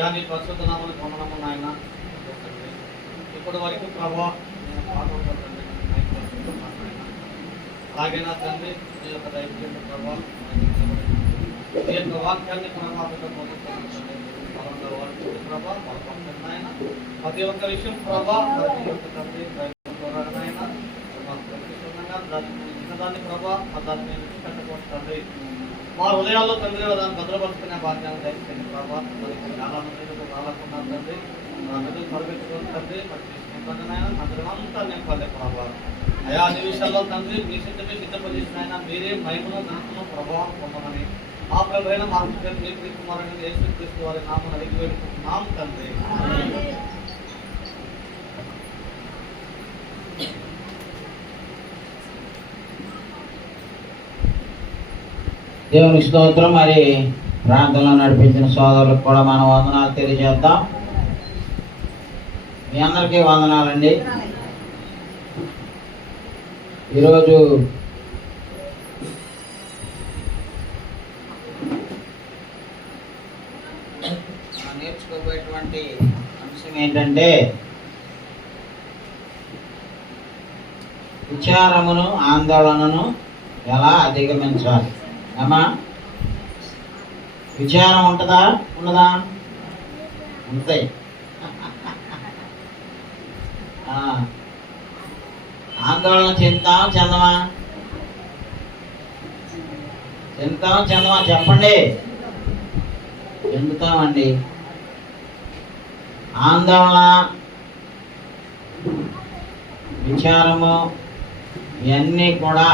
అయా నీ పరిశుద్ధ నామమును వందనము నాయన. ఇప్పటి వరకు ప్రభా నేను పాల్గొంటుందండి అలాగే నా తండ్రి నీ యొక్క దైవజనుడు ప్రభా నీ యొక్క వాక్యాన్ని ప్రభావితం పొందుతుందండి. ప్రభా బలపడుతుంది నాయన. ప్రతి ఒక్క విషయం ప్రభా ప్రతి ఒక్క తండ్రి నాయన దాన్ని ప్రభా దాన్ని నేను కట్టుకుంటుంది మా హృదయాల్లో తండ్రి దాన్ని భద్రపరుచుకునే భాగ్యాన్ని దయచేయండి ప్రభా. మరి చాలా మంది రాలకుండా తండ్రి నదులు పరిగెత్తుకొని తండ్రి మరి తీసుకుంటాను అందరినంతా నేను పల్లె ప్రభా. అయా అన్ని విషయాల్లో తండ్రి మీ సిద్ధపరిచిన ఆయన మీరే మహిమలో నామలో ప్రభావం పొందమని మా ప్రభువైన మా మీ కుమారుని యేసుక్రీస్తు వారి నామం అడిగి వేడుకుంటున్నాం తండ్రి. దేవుని స్తోత్రం. మరి ప్రాంతంలో నడిపించిన సోదరులకు కూడా మనం వందనాలు తెలియజేద్దాం. మీ అందరికీ వందనాలండి. ఈరోజు నేర్చుకోబోయేటువంటి అంశం ఏంటంటే విచారమును ఆందోళనను ఎలా అధిగమించాలి. అమ్మా విచారం ఉంటుందా ఉండదా? ఉంటాయి. ఆందోళన చెందమా చెప్పండి. చెందుతామండి. ఆందోళన విచారము ఇవన్నీ కూడా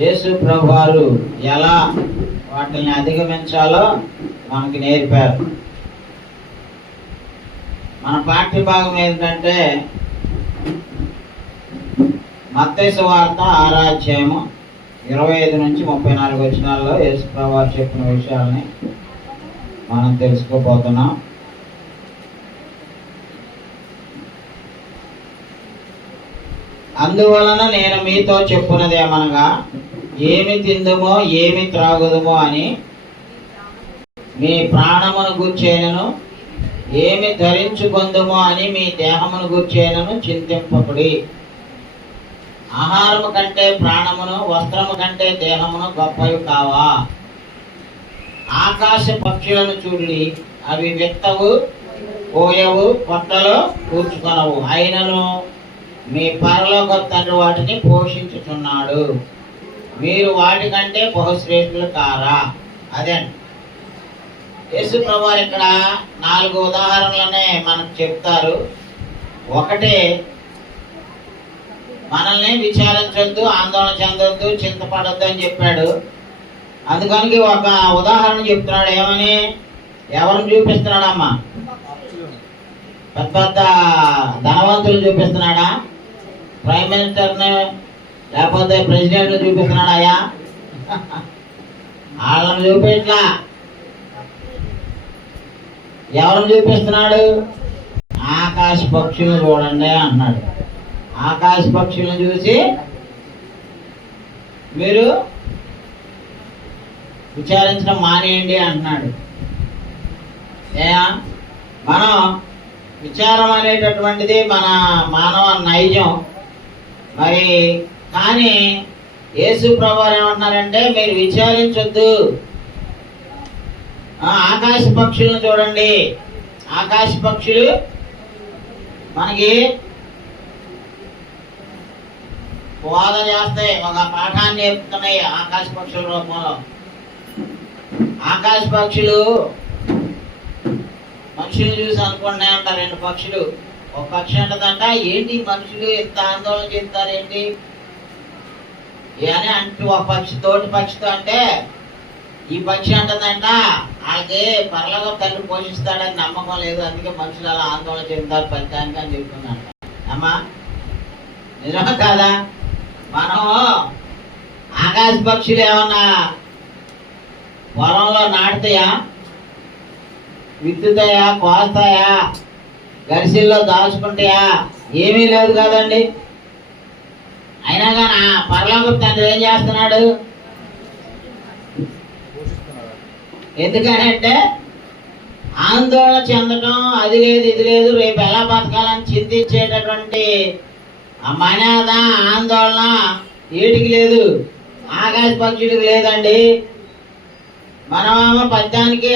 యేసు ప్రభు వారు ఎలా వాటిని అధిగమించాలో మనకి నేర్పారు. మన పాఠ్య భాగం ఏంటంటే మత్తయి సువార్త 6వ అధ్యాయము 25 నుంచి 34 వచనాల్లో యేసు ప్రభు వారు చెప్పిన విషయాల్ని మనం తెలుసుకోబోతున్నాం. అందువలన నేను మీతో చెప్పున్నదేమనగా ఏమి తిందుమో ఏమి త్రాగుదుమో అని మీ ప్రాణమును గూర్చేనను ఏమి ధరించుకొందుమో అని మీ దేహమును గూర్చేనను చింతింపకుడి. ఆహారము కంటే ప్రాణమును వస్త్రము కంటే దేహమును గొప్పవి కావా. ఆకాశ పక్షులను చూడి అవి విత్తవు కోయవు పొట్టలో కూర్చుకొనవు, అయినను మీ పరలోక తండ్రి వాటిని పోషించుచున్నాడు. మీరు వాటికంటే బహుశ్రేష్ఠులు కారా. అదండి యేసు ప్రభు ఇక్కడ 4 ఉదాహరణలనే మనకు చెప్తారు. ఒకటి, మనల్ని విచారించొద్దు, ఆందోళన చెందొద్దు, చింతపడొద్దు అని చెప్పాడు. అందుకని ఒక ఉదాహరణ చెప్తున్నాడు. ఏమని? ఎవరిని చూపిస్తున్నాడమ్మా? పెద్ద పెద్ద ధనవంతులు చూపిస్తున్నాడా? ప్రైమ్ మినిస్టర్ని లేకపోతే ప్రెసిడెంట్ చూపిస్తున్నాడా? వాళ్ళని చూపించలా. ఎవరిని చూపిస్తున్నాడు? ఆకాశ పక్షులను చూడండి అన్నాడు. ఆకాశ పక్షులను చూసి మీరు విచారించడం మానేయండి అంటున్నాడు. మనం విచారం అనేటటువంటిది మన మానవ నైజం. మరి కానీ యేసు ప్రభువు ఏమంటున్నారంటే మీరు విచారించొద్దు. ఆకాశ పక్షులను చూడండి. ఆకాశ పక్షులు మనకి బోధ చేస్తాయి, ఒక పాఠాన్ని నేర్పుతున్నాయి ఆకాశ పక్షుల రూపంలో. ఆకాశ పక్షులు మనుషులు చూసి అనుకున్నాయి అంట. 2 పక్షులు. ఒక పక్షి అంటదంట, ఏంటి మనుషులు ఎంత ఆందోళన చెందుతారు ఏంటి అని అంటూ ఒక పక్షి తోటి పక్షితో అంటే, ఈ పక్షి అంటదంట వాళ్ళకి పరలోక తండ్రి పోషిస్తాడని నమ్మకం లేదు, అందుకే మనుషులు అలా ఆందోళన చెందుతారు ఫలితానికి అని చెప్తుందంట. అమ్మా నిజమా కాదా? మనం ఆకాశ పక్షులు ఏమన్నా పొలంలో నాటుతాయా, విత్తుతాయా, కోస్తాయా, గరిసెల్లో దాచుకుంటాయా? ఏమీ లేదు కదండి. అయినా కానీ పరలోక తండ్రి ఏం చేస్తున్నాడు? ఎందుకనంటే ఆందోళన చెందటం, అది లేదు ఇది లేదు, రేపు ఎలా బతకాలని చింతించేటటువంటి ఆ మనాద ఆందోళన వీటికి లేదు, ఆకాశ పక్షుడికి లేదండి. మనమేమో పద్యానికి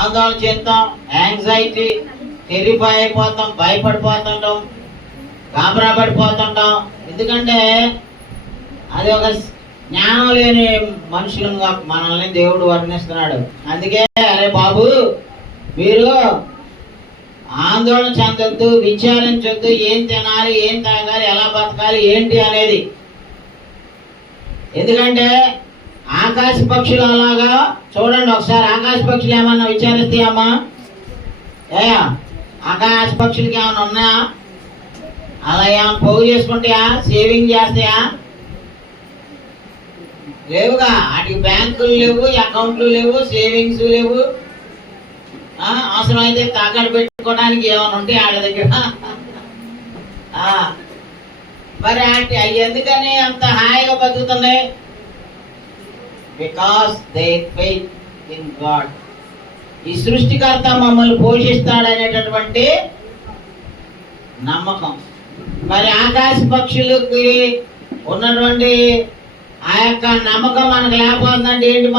ఆందోళన చెందుతాం, యాంగ్జైటీ, టెరిఫై అయిపోతాం, భయపడిపోతుంటాం, గాబరా పడిపోతుంటాం. ఎందుకంటే అది ఒక జ్ఞానం లేని మనుషులుగా మనల్ని దేవుడు వర్ణిస్తున్నాడు. అందుకే అరే బాబు, మీరు ఆందోళన చెందొద్దు, విచారించొద్దు, ఏం తినాలి, ఏం తాగాలి, ఎలా బతకాలి ఏంటి అనేది. ఎందుకంటే ఆకాశ పక్షులు అలాగా చూడండి ఒకసారి, ఆకాశ పక్షులు ఏమన్నా విచారిస్తాయమ్మా? ఏయా ఆకాశ పక్షులకి ఏమన్నా ఉన్నాయా? అలా ఏమన్నా పోగు చేసుకుంటాయా? సేవింగ్ చేస్తాయా? లేవుగా. వాటికి బ్యాంకులు లేవు, అకౌంట్లు లేవు, సేవింగ్స్ లేవు. అవసరమైతే తాకట్టు పెట్టుకోవడానికి ఏమైనా ఉంటే వాళ్ళ దగ్గర. మరి అవి ఎందుకని అంత హాయిగా బతుకుతున్నాయి? Because they faith in God. ఈ సృష్టికర్త మమ్మల్ని పోషిస్తాడనేటటువంటి నమ్మకం. మరి ఆకాశ పక్షులకి ఉన్నటువంటి ఆ యొక్క నమ్మకం మనకు లేకపోతుందంటే ఏంటి?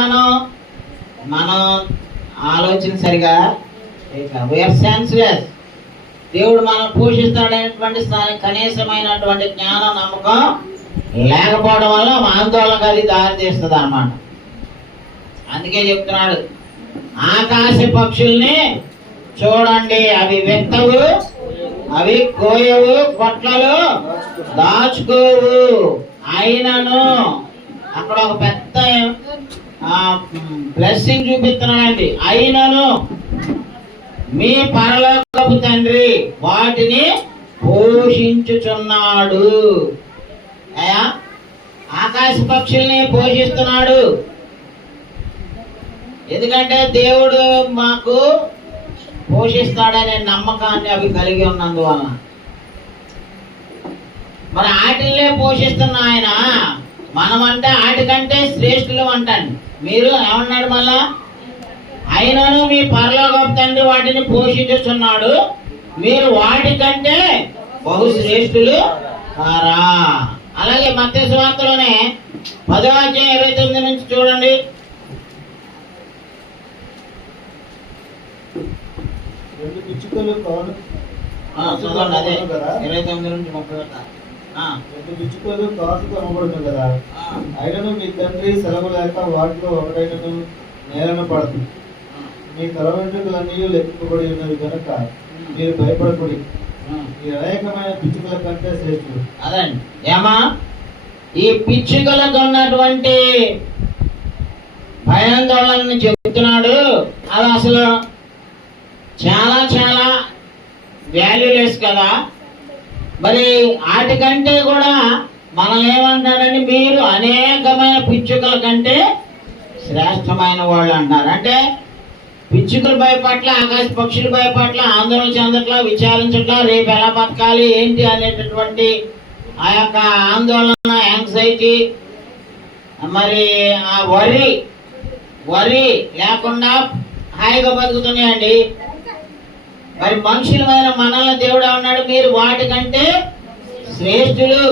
మనం ఆలోచన సరిగా వీఆర్ సెన్స్లెస్. దేవుడు మనం పోషిస్తాడనేటువంటి కనీసమైనటువంటి జ్ఞానం, నమ్మకం లేకపోవడం వల్ల ఆందోళనకు అది దారి తీస్తుంది అన్నమాట. అందుకే చెప్తున్నాడు, ఆకాశ పక్షుల్ని చూడండి, అవి విత్తవు, అవి కోయవు, కొట్లలో దాచుకోవు, అయినను అక్కడ ఒక పెద్ద బ్లెస్సింగ్ చూపిస్తున్నాడండి. అయినను మీ పరలోకపు తండ్రి వాటిని పోషించుచున్నాడు. అయ్యా ఆకాశ పక్షుల్ని పోషిస్తున్నాడు. ఎందుకంటే దేవుడు మాకు పోషిస్తాడనే నమ్మకాన్ని అవి కలిగి ఉన్నందువలన. మరి వాటిల్లే పోషిస్తున్న ఆయన మనమంటే వాటికంటే శ్రేష్ఠులు అంటాను. మీరు ఏమన్నాడు మళ్ళా? అయినను మీ పరలోకపు తండ్రి వాటిని పోషించుచున్నాడు, మీరు వాటికంటే బహు శ్రేష్ఠులు కారా. అలాగే మత్తయి సువార్తలోనే 10వ అధ్యాయం 29 నుంచి చూడండి. చదవండి, అదే 29 నుంచి 30 వరకు. పిచ్చుకలు కాసు కనబడుతుంది కదా, అయినను మీ తండ్రి సెలవు లేక వాటిలో ఒకటైనను నేలను పడదు. మీ తల వెంట్రుకలన్నీ లెక్కబడి ఉన్నది కనుక మీరు భయపడకూడదు. ఈ అనేకమైన పిచ్చుకల కంటే శ్రేష్ఠులు. అదండి ఏమా, ఈ పిచ్చుకలకు ఉన్నటువంటి భయాందోళనని చెప్తున్నాడు. అది అసలు చాలా చాలా వాల్యూలెస్ కదా. మరి వాటికంటే కూడా మనం ఏమంటారండి, మీరు అనేకమైన పిచ్చుకల కంటే శ్రేష్టమైన వాళ్ళు అంటారు. అంటే పిచ్చుకలు భయపట్ల, ఆకాశ పక్షులు భయపట్ల, ఆందోళన చెందట్లా, విచారించట్లా, రేపు ఎలా బతకాలి ఏంటి అనేటటువంటి ఆ యొక్క ఆందోళన, యాంగ్జైటీ, మరి ఆ వరి లేకుండా హాయిగా బతుకుతున్నాయండి. మరి మనుషులమైన మనల్ని దేవుడు అన్నాడు, మీరు వాటికంటే శ్రేష్ఠులు.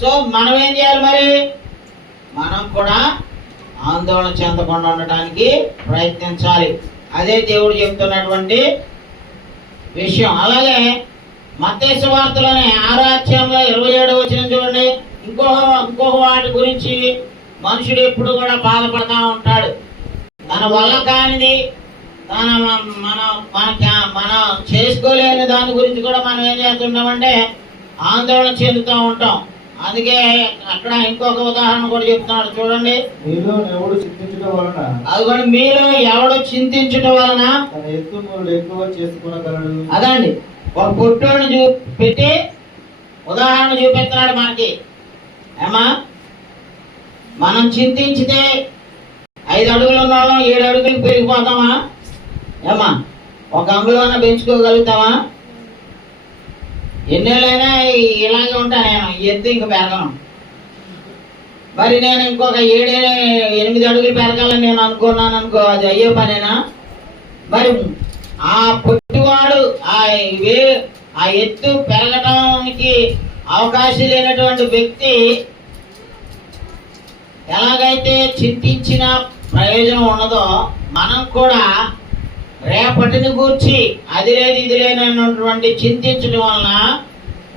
సో మనం ఏం చేయాలి? మరి మనం కూడా ఆందోళన చెందకుండా ఉండటానికి ప్రయత్నించాలి. అదే దేవుడు చెప్తున్నటువంటి విషయం. అలాగే మత్తయి సువార్తలోనే 6వ అధ్యాయంలో 27వ వచనం చూడండి. ఇంకొక వాటి గురించి మనుషుడు ఎప్పుడు కూడా బాధపడతా ఉంటాడు. తన వల్ల కానిది, మనం చేసుకోలేని దాని గురించి కూడా మనం ఏం చేస్తుంటామంటే ఆందోళన చెందుతూ ఉంటాం. అందుకే అక్కడ ఇంకొక ఉదాహరణ కూడా చెప్తున్నాడు చూడండి. మీలో ఎవడు చింతించడం వలన, అదిగోండి, మీలో ఎవడు చింతించడం వలన తన ఎత్తును ఎక్కువ చేసుకునగలడు. అదండి, ఒక పుట్టుని పెట్టి ఉదాహరణ చూపిస్తున్నాడు మనకి. ఏమా, మనం చింతించితే 5 అడుగులు ఉన్న వాళ్ళం 7 అడుగులకు పెరిగిపోతామా? ఏమా, ఒక అంగుళం పెంచుకోగలుగుతామా? ఎన్నేళ్ళైనా ఇలాగే ఉంటా నేను, ఎత్తు ఇంక పెరగను. మరి నేను ఇంకొక 7-8 అడుగులు పెరగాలని నేను అనుకున్నాను అనుకో, అది అయ్యే పనేనా? మరి ఆ పొట్టివాడు ఆ ఎత్తు పెరగడానికి అవకాశం లేనటువంటి వ్యక్తి ఎలాగైతే చింతించిన ప్రయోజనం ఉన్నదో, మనం కూడా రేపటిని గూర్చి అది లేదు ఇది లేనటువంటి చింతించడం వలన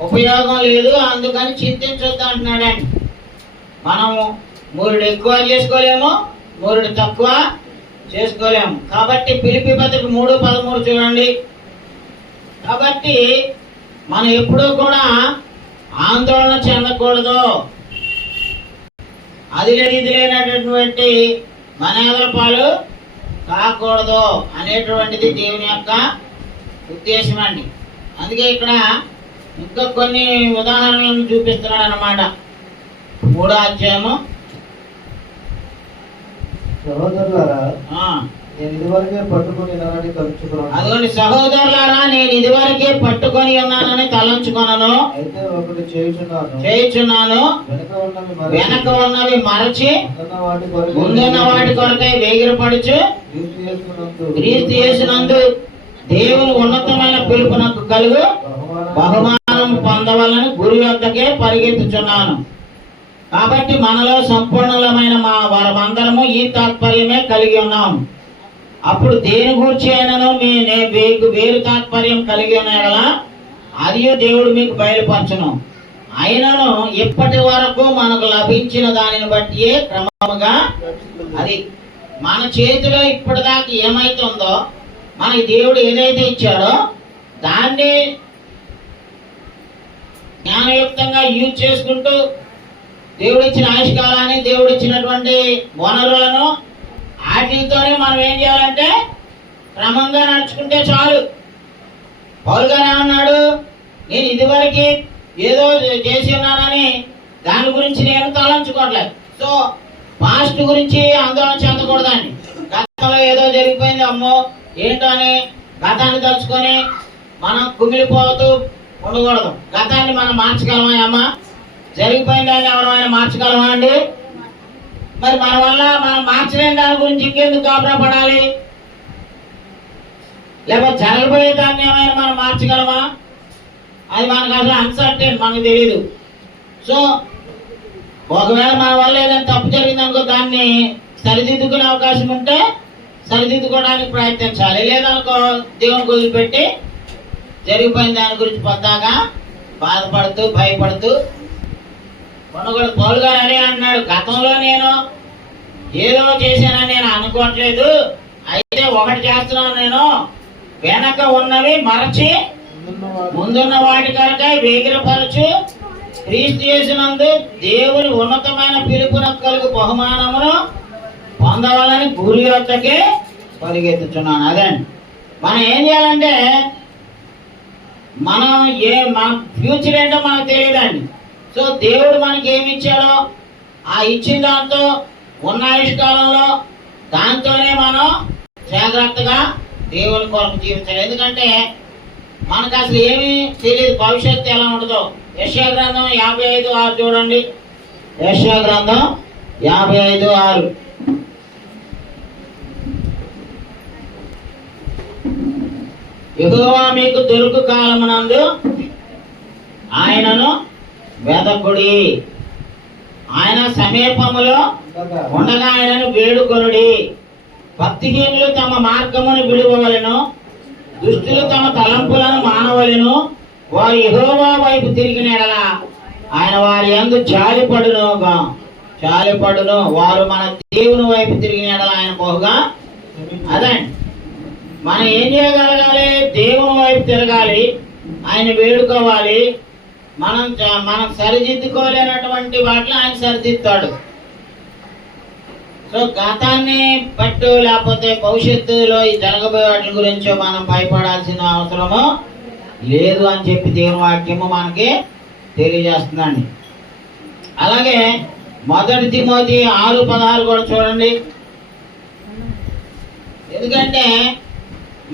ఉపయోగం లేదు. అందుకని చింతించొద్దు అంటున్నాడండి. మనము 3 ఎక్కువ చేసుకోలేము, 3 తక్కువ చేసుకోలేము. కాబట్టి ఫిలిప్పీ పత్రిక 3:13 చూడండి. కాబట్టి మనం ఎప్పుడూ కూడా ఆందోళన చెందకూడదు. అది లేదు ఇది లేనటువంటి మనేదల పాలు కాకూడదు అనేటువంటిది దేవుని యొక్క ఉద్దేశం అండి. అందుకే ఇక్కడ ఇంకా కొన్ని ఉదాహరణలను చూపిస్తున్నాడు అన్నమాట. 3వ అధ్యాయము. సహోదరులారా, ఆ, నేను ఇదివరకే పట్టుకొని ఉన్నానని తలుచుకున్నాను. అదిగోండి, సహోదరులారా నేను ఇదివరకే పట్టుకొని ఉన్నానని తలంచుకొనను. అయితే ఒకటి చేయుచున్నాను, వెనక ఉన్నవి మరచి ముందున్న ముందున్న వాటి కొరకై వేగిరపడుచు క్రీస్తు యేసునందు దేవుని ఉన్నతమైన పిలుపునకు కలుగు బహుమానం పొందవలని గురి వద్దకే పరిగెత్తుచున్నాను. కాబట్టి మనలో సంపూర్ణమైన వారమందరము ఈ తాత్పర్యమే కలిగి ఉన్నాము. అప్పుడు దేని గురించి అయినను వేరు తాత్పర్యం కలిగి ఉన్నాయి కదా, అది దేవుడు మీకు బయలుపరచును. అయినను ఇప్పటి వరకు మనకు లభించిన దానిని బట్టి క్రమముగా అది మన చేతిలో ఇప్పటిదాకా ఏమైతుందో, మనకి దేవుడు ఏదైతే ఇచ్చాడో దాన్ని జ్ఞానయుక్తంగా యూజ్ చేసుకుంటూ దేవుడు ఇచ్చిన ఆయుష్కాలాన్ని, దేవుడు ఇచ్చినటువంటి వనరులను వాటితోనే మనం ఏం చేయాలంటే క్రమంగా నడుచుకుంటే చాలు. పౌలు గారు ఏమన్నాడు? నేను ఇదివరకు ఏదో చేసి ఉన్నానని దాని గురించి నేను తలంచుకోవట్లేదు. సో పాస్ట్ గురించి ఆందోళన చెందకూడదండి. గతంలో ఏదో జరిగిపోయింది, అమ్మో ఏంటో అని గతాన్ని తలుచుకొని మనం కుమిలిపోతూ ఉండకూడదు. గతాన్ని మనం మార్చగలమా అమ్మా? జరిగిపోయిన దాన్ని ఎవరైనా మార్చగలమా అండి? మరి మన వల్ల మనం మార్చలేని దాని గురించి ఇంకెందుకు గాబరా పడాలి? లేకపోతే జరగబోయే దాన్ని ఏమైనా మనం మార్చగలమా? అది మనకు అసలు అన్సర్టైన్, మనకు తెలియదు. సో ఒకవేళ మన వల్ల ఏదైనా తప్పు జరిగిందనుకో, దాన్ని సరిదిద్దుకునే అవకాశం ఉంటే సరిదిద్దుకోవడానికి ప్రయత్నించాలి. లేదనుకో దేవుని వదిలిపెట్టి జరిగిపోయిన దాని గురించి పొద్దాగా బాధపడుతూ భయపడుతూ ఉండకూడదు. పౌలు గారు అదే అంటున్నాడు, గతంలో నేను ఏదో చేశానని నేను అనుకోవట్లేదు. అయితే ఒకటి చేస్తున్నాను, నేను వెనక ఉన్నవి మరచి ముందున్న వాటి కొరకై వేగిరపరచు క్రీస్తు యేసునందు దేవుని ఉన్నతమైన పిలుపునకు కలుగు బహుమానమును పొందవాలని గురి వద్దకే పరిగెత్తుచున్నాను. అదండి, మనం ఏం చేయాలంటే మన ఫ్యూచర్ ఏంటో మనకు తెలియదండి. సో దేవుడు మనకి ఏమి ఇచ్చాడో ఆ ఇచ్చిన దాంతో ఉన్న ఆయుష్కాలంలో దాంతోనే మనం జాగ్రత్తగా దేవుని కొరకు జీవించాలి. ఎందుకంటే మనకు అసలు ఏమీ తెలియదు, భవిష్యత్తు ఎలా ఉంటుందో. యెషయా గ్రంథం 55:6 చూడండి. యెషయా గ్రంథం 55:6. యెహోవా మీకు దొరుకు కాలమునందు ఆయనను వెదకుడి, ఆయన సమీపములో ఉండగా ఆయనను వేడుకొనుడి. భక్తిహీనులు తమ మార్గమును విడువవలెను, దుష్టులు తమ తలంపులను మానవలెను. వారు యెహోవా వైపు తిరిగిన యెడల ఆయన వారి యందు జాలిపడును. వారు మన దేవుని వైపు తిరిగిన యెడల ఆయన బహుగా. అదండి, మనం ఏం చేయగలగాలి? దేవుని వైపు తిరగాలి, ఆయన వేడుకోవాలి. మనం సరిదిద్దుకోలేనటువంటి వాటిని ఆయన సరిదిద్దుతాడు. సో గతాన్ని పట్టు లేకపోతే భవిష్యత్తులో ఈ జరగబోయే వాటి గురించో మనం భయపడాల్సిన అవసరము లేదు అని చెప్పి దేవుని వాక్యము మనకి తెలియజేస్తుందండి. అలాగే 1 తిమోతి 6:16 కూడా చూడండి. ఎందుకంటే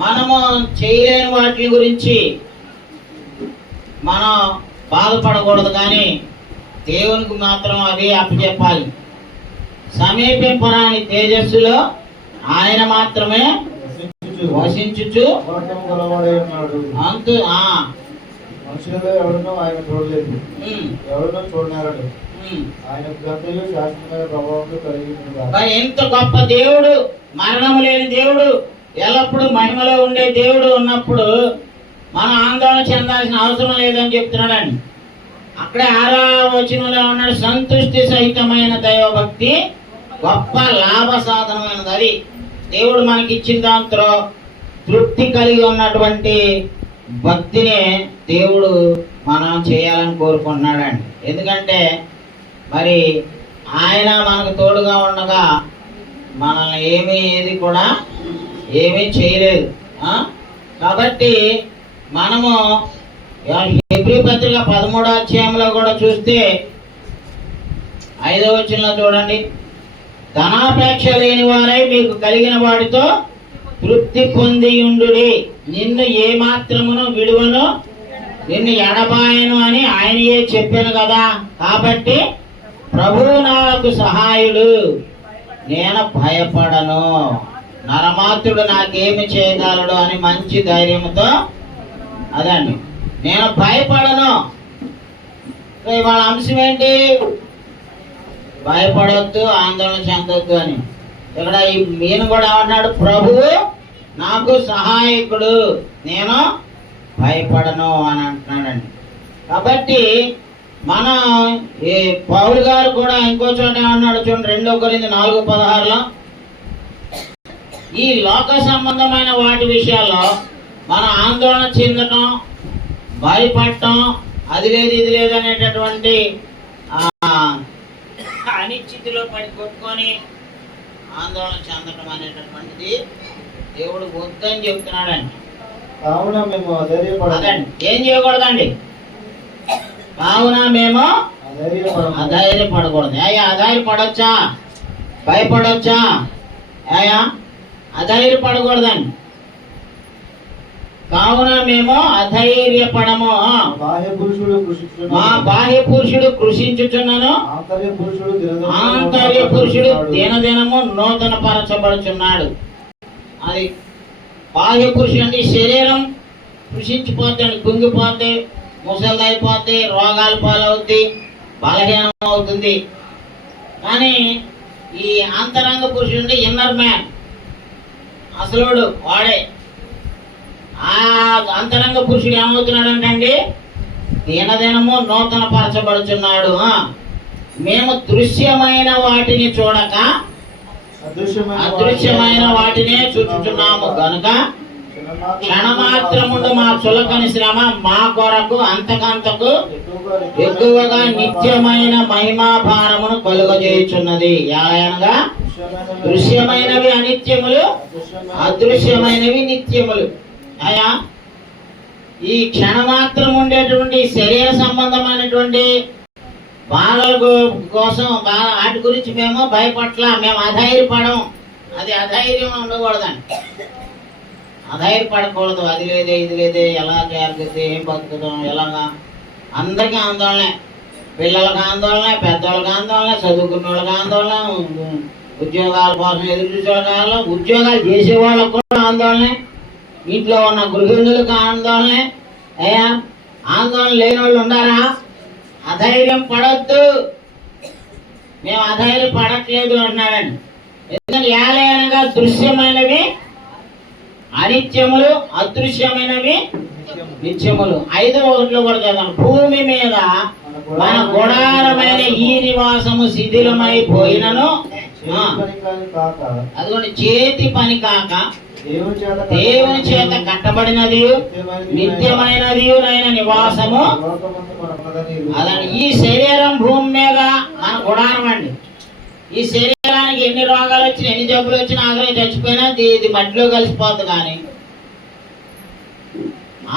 మనము చేయలేని వాటి గురించి మనం బాధపడకూడదు, కానీ దేవునికి మాత్రం అవి అప్పచెప్పాలి. సమీపింపరాని తేజస్సులో ఆయన మాత్రమే వసించుచు వాక్యము గలవాడై ఉన్నాడు. అంతు మనుషులలో ఎవరినో ఆయన చూడలేదు, ఎవరినో చూడనేరడు. ఆయన గంతయు శాశ్వతమైన ప్రభావం కలిగి ఉన్నాడు. ఎంత గొప్ప దేవుడు, మరణము లేని దేవుడు, ఎల్లప్పుడూ మహిమలో ఉండే దేవుడు ఉన్నప్పుడు మనం ఆందోళన చెందాల్సిన అవసరం లేదని చెప్తున్నాడండి. అక్కడే 6వ వచనంలో ఉన్నాడు, సంతుష్టి సహితమైన దైవభక్తి గొప్ప లాభ సాధనమైనది. అది దేవుడు మనకి ఇచ్చిన దాంతో తృప్తి కలిగి ఉన్నటువంటి భక్తిని దేవుడు మనం చేయాలని కోరుకుంటున్నాడండి. ఎందుకంటే మరి ఆయన మనకు తోడుగా ఉండగా మనల్ని ఏది కూడా ఏమీ చేయలేదు. కాబట్టి మనము హెబ్రీ పత్రిక 13వ అధ్యాయంలో కూడా చూస్తే 5వ వచనంలో చూడండి, ధనాపేక్ష లేని వారై మీకు కలిగిన వాటితో తృప్తి పొందియుండుడి, నిన్ను ఏ మాత్రమును విడువను, నిన్ను ఎడబాయను అని ఆయనయే చెప్పాను కదా. కాబట్టి ప్రభువు నాకు సహాయుడు, నేను భయపడను, నరమాత్రుడు నాకేమి చేయగలడు అని మంచి ధైర్యంతో అదండి, నేను భయపడను. ఇవాళ అంశం ఏంటి? భయపడొద్దు, ఆందోళన చెందొద్దు అని. ఇక్కడ ఈయన కూడా ఏమన్నాడు? ప్రభువు నాకు సహాయకుడు, నేను భయపడను అని అంటున్నాడండి. కాబట్టి మనం ఈ పౌలు గారు కూడా ఇంకో చోట ఏమన్నాడు చూడండి, 2 కొరింథీ 4:16లో, ఈ లోక సంబంధమైన వాటి విషయాల్లో మనం ఆందోళన చెందటం, భయపడటం, అది లేదు ఇది లేదు అనేటటువంటి అనిశ్చితిలో పడి కొట్టుకొని ఆందోళన చెందటం అనేటటువంటిది దేవుడు వద్దని చెప్తున్నాడండి. కావున మేము అధైర్యపడదండి. ఏం చేయకూడదండి? కావున మేము అధైర్యపడకూడదు. అధైర్యపడొచ్చా? భయపడొచ్చా? అధైర్యపడకూడదండి. కావున మేము అధైర్యపడము. మా బాహ్య పురుషుడు కృషించుచున్నాను, ఆంతర్య పురుషుడు దినదినము నూతన పరచబడుచున్నాడు. అది బాహ్య పురుషుడు అంటే శరీరం కృషించిపోతే, కుంగిపోతే, ముసలిదైపోతే, రోగాలు పాలవుద్ది, బలహీనం అవుతుంది. కానీ ఈ అంతరంగ పురుషుడు ఇన్నర్ మ్యాన్, అసలుడు వాడే. ఆ అంతరంగ పురుషుడు ఏమవుతున్నాడు అంటే దినదినము నూతన పరచబడుచున్నాడు. మేము దృశ్యమైన వాటిని చూడక అదృశ్యమైన వాటినే చూచుచున్నాము గనుక క్షణమాత్రముండు మా చులకని శ్రమ మా కొరకు అంతకంతకు ఎక్కువగా నిత్యమైన మహిమా భారమును కలుగజేయుచున్నది. అనగా దృశ్యమైనవి అనిత్యములు, అదృశ్యమైనవి నిత్యములు. అయా ఈ క్షణమాత్రం ఉండేటువంటి శరీర సంబంధమైనటువంటి బాధల కోసం వాటి గురించి మేము భయపట్ల, మేము అధైర్యపడం. అది అధైర్యం ఉండకూడదండి, అధైర్యపడకూడదు. అది లేదే ఇది లేదే, ఎలా చేయాలి, ఏం బతుకుతాం, ఎలాగా. అందరికీ ఆందోళనే, పిల్లలకు ఆందోళన, పెద్దోళ్ళకి ఆందోళన, చదువుకున్న వాళ్ళకి ఆందోళన, ఉద్యోగాల కోసం ఎదురు చూసే వాళ్ళ, ఉద్యోగాలు చేసే వాళ్ళకు కూడా ఆందోళనే, ఇంట్లో ఉన్న గృహిణులకు ఆందోళనే. ఆందోళన లేని వాళ్ళు ఉండారా? అధైర్యం పడొద్దు, మేము అధైర్యం పడట్లేదు అన్నాడండి. ఎందుకంటే ఏలయనగా దృశ్యమైనవి అనిత్యములు, అదృశ్యమైనవి నిత్యములు. 5:1 కూడా చదవండి. భూమి మీద మన గుడారమైన ఈ నివాసము శిథిలమైపోయినను, అదిగోండి చేతి పని కాక దేవుని చేత కట్టబడినది నిత్యమైనది నివాసము. అదండి ఈ శరీరం భూమి మీద మన గుడారం అండి. ఈ శరీరానికి ఎన్ని రోగాలు వచ్చినా, ఎన్ని జబ్బులు వచ్చినా, ఆఖరి చచ్చిపోయినా ఇది మట్టిలో కలిసిపోద్ది. కానీ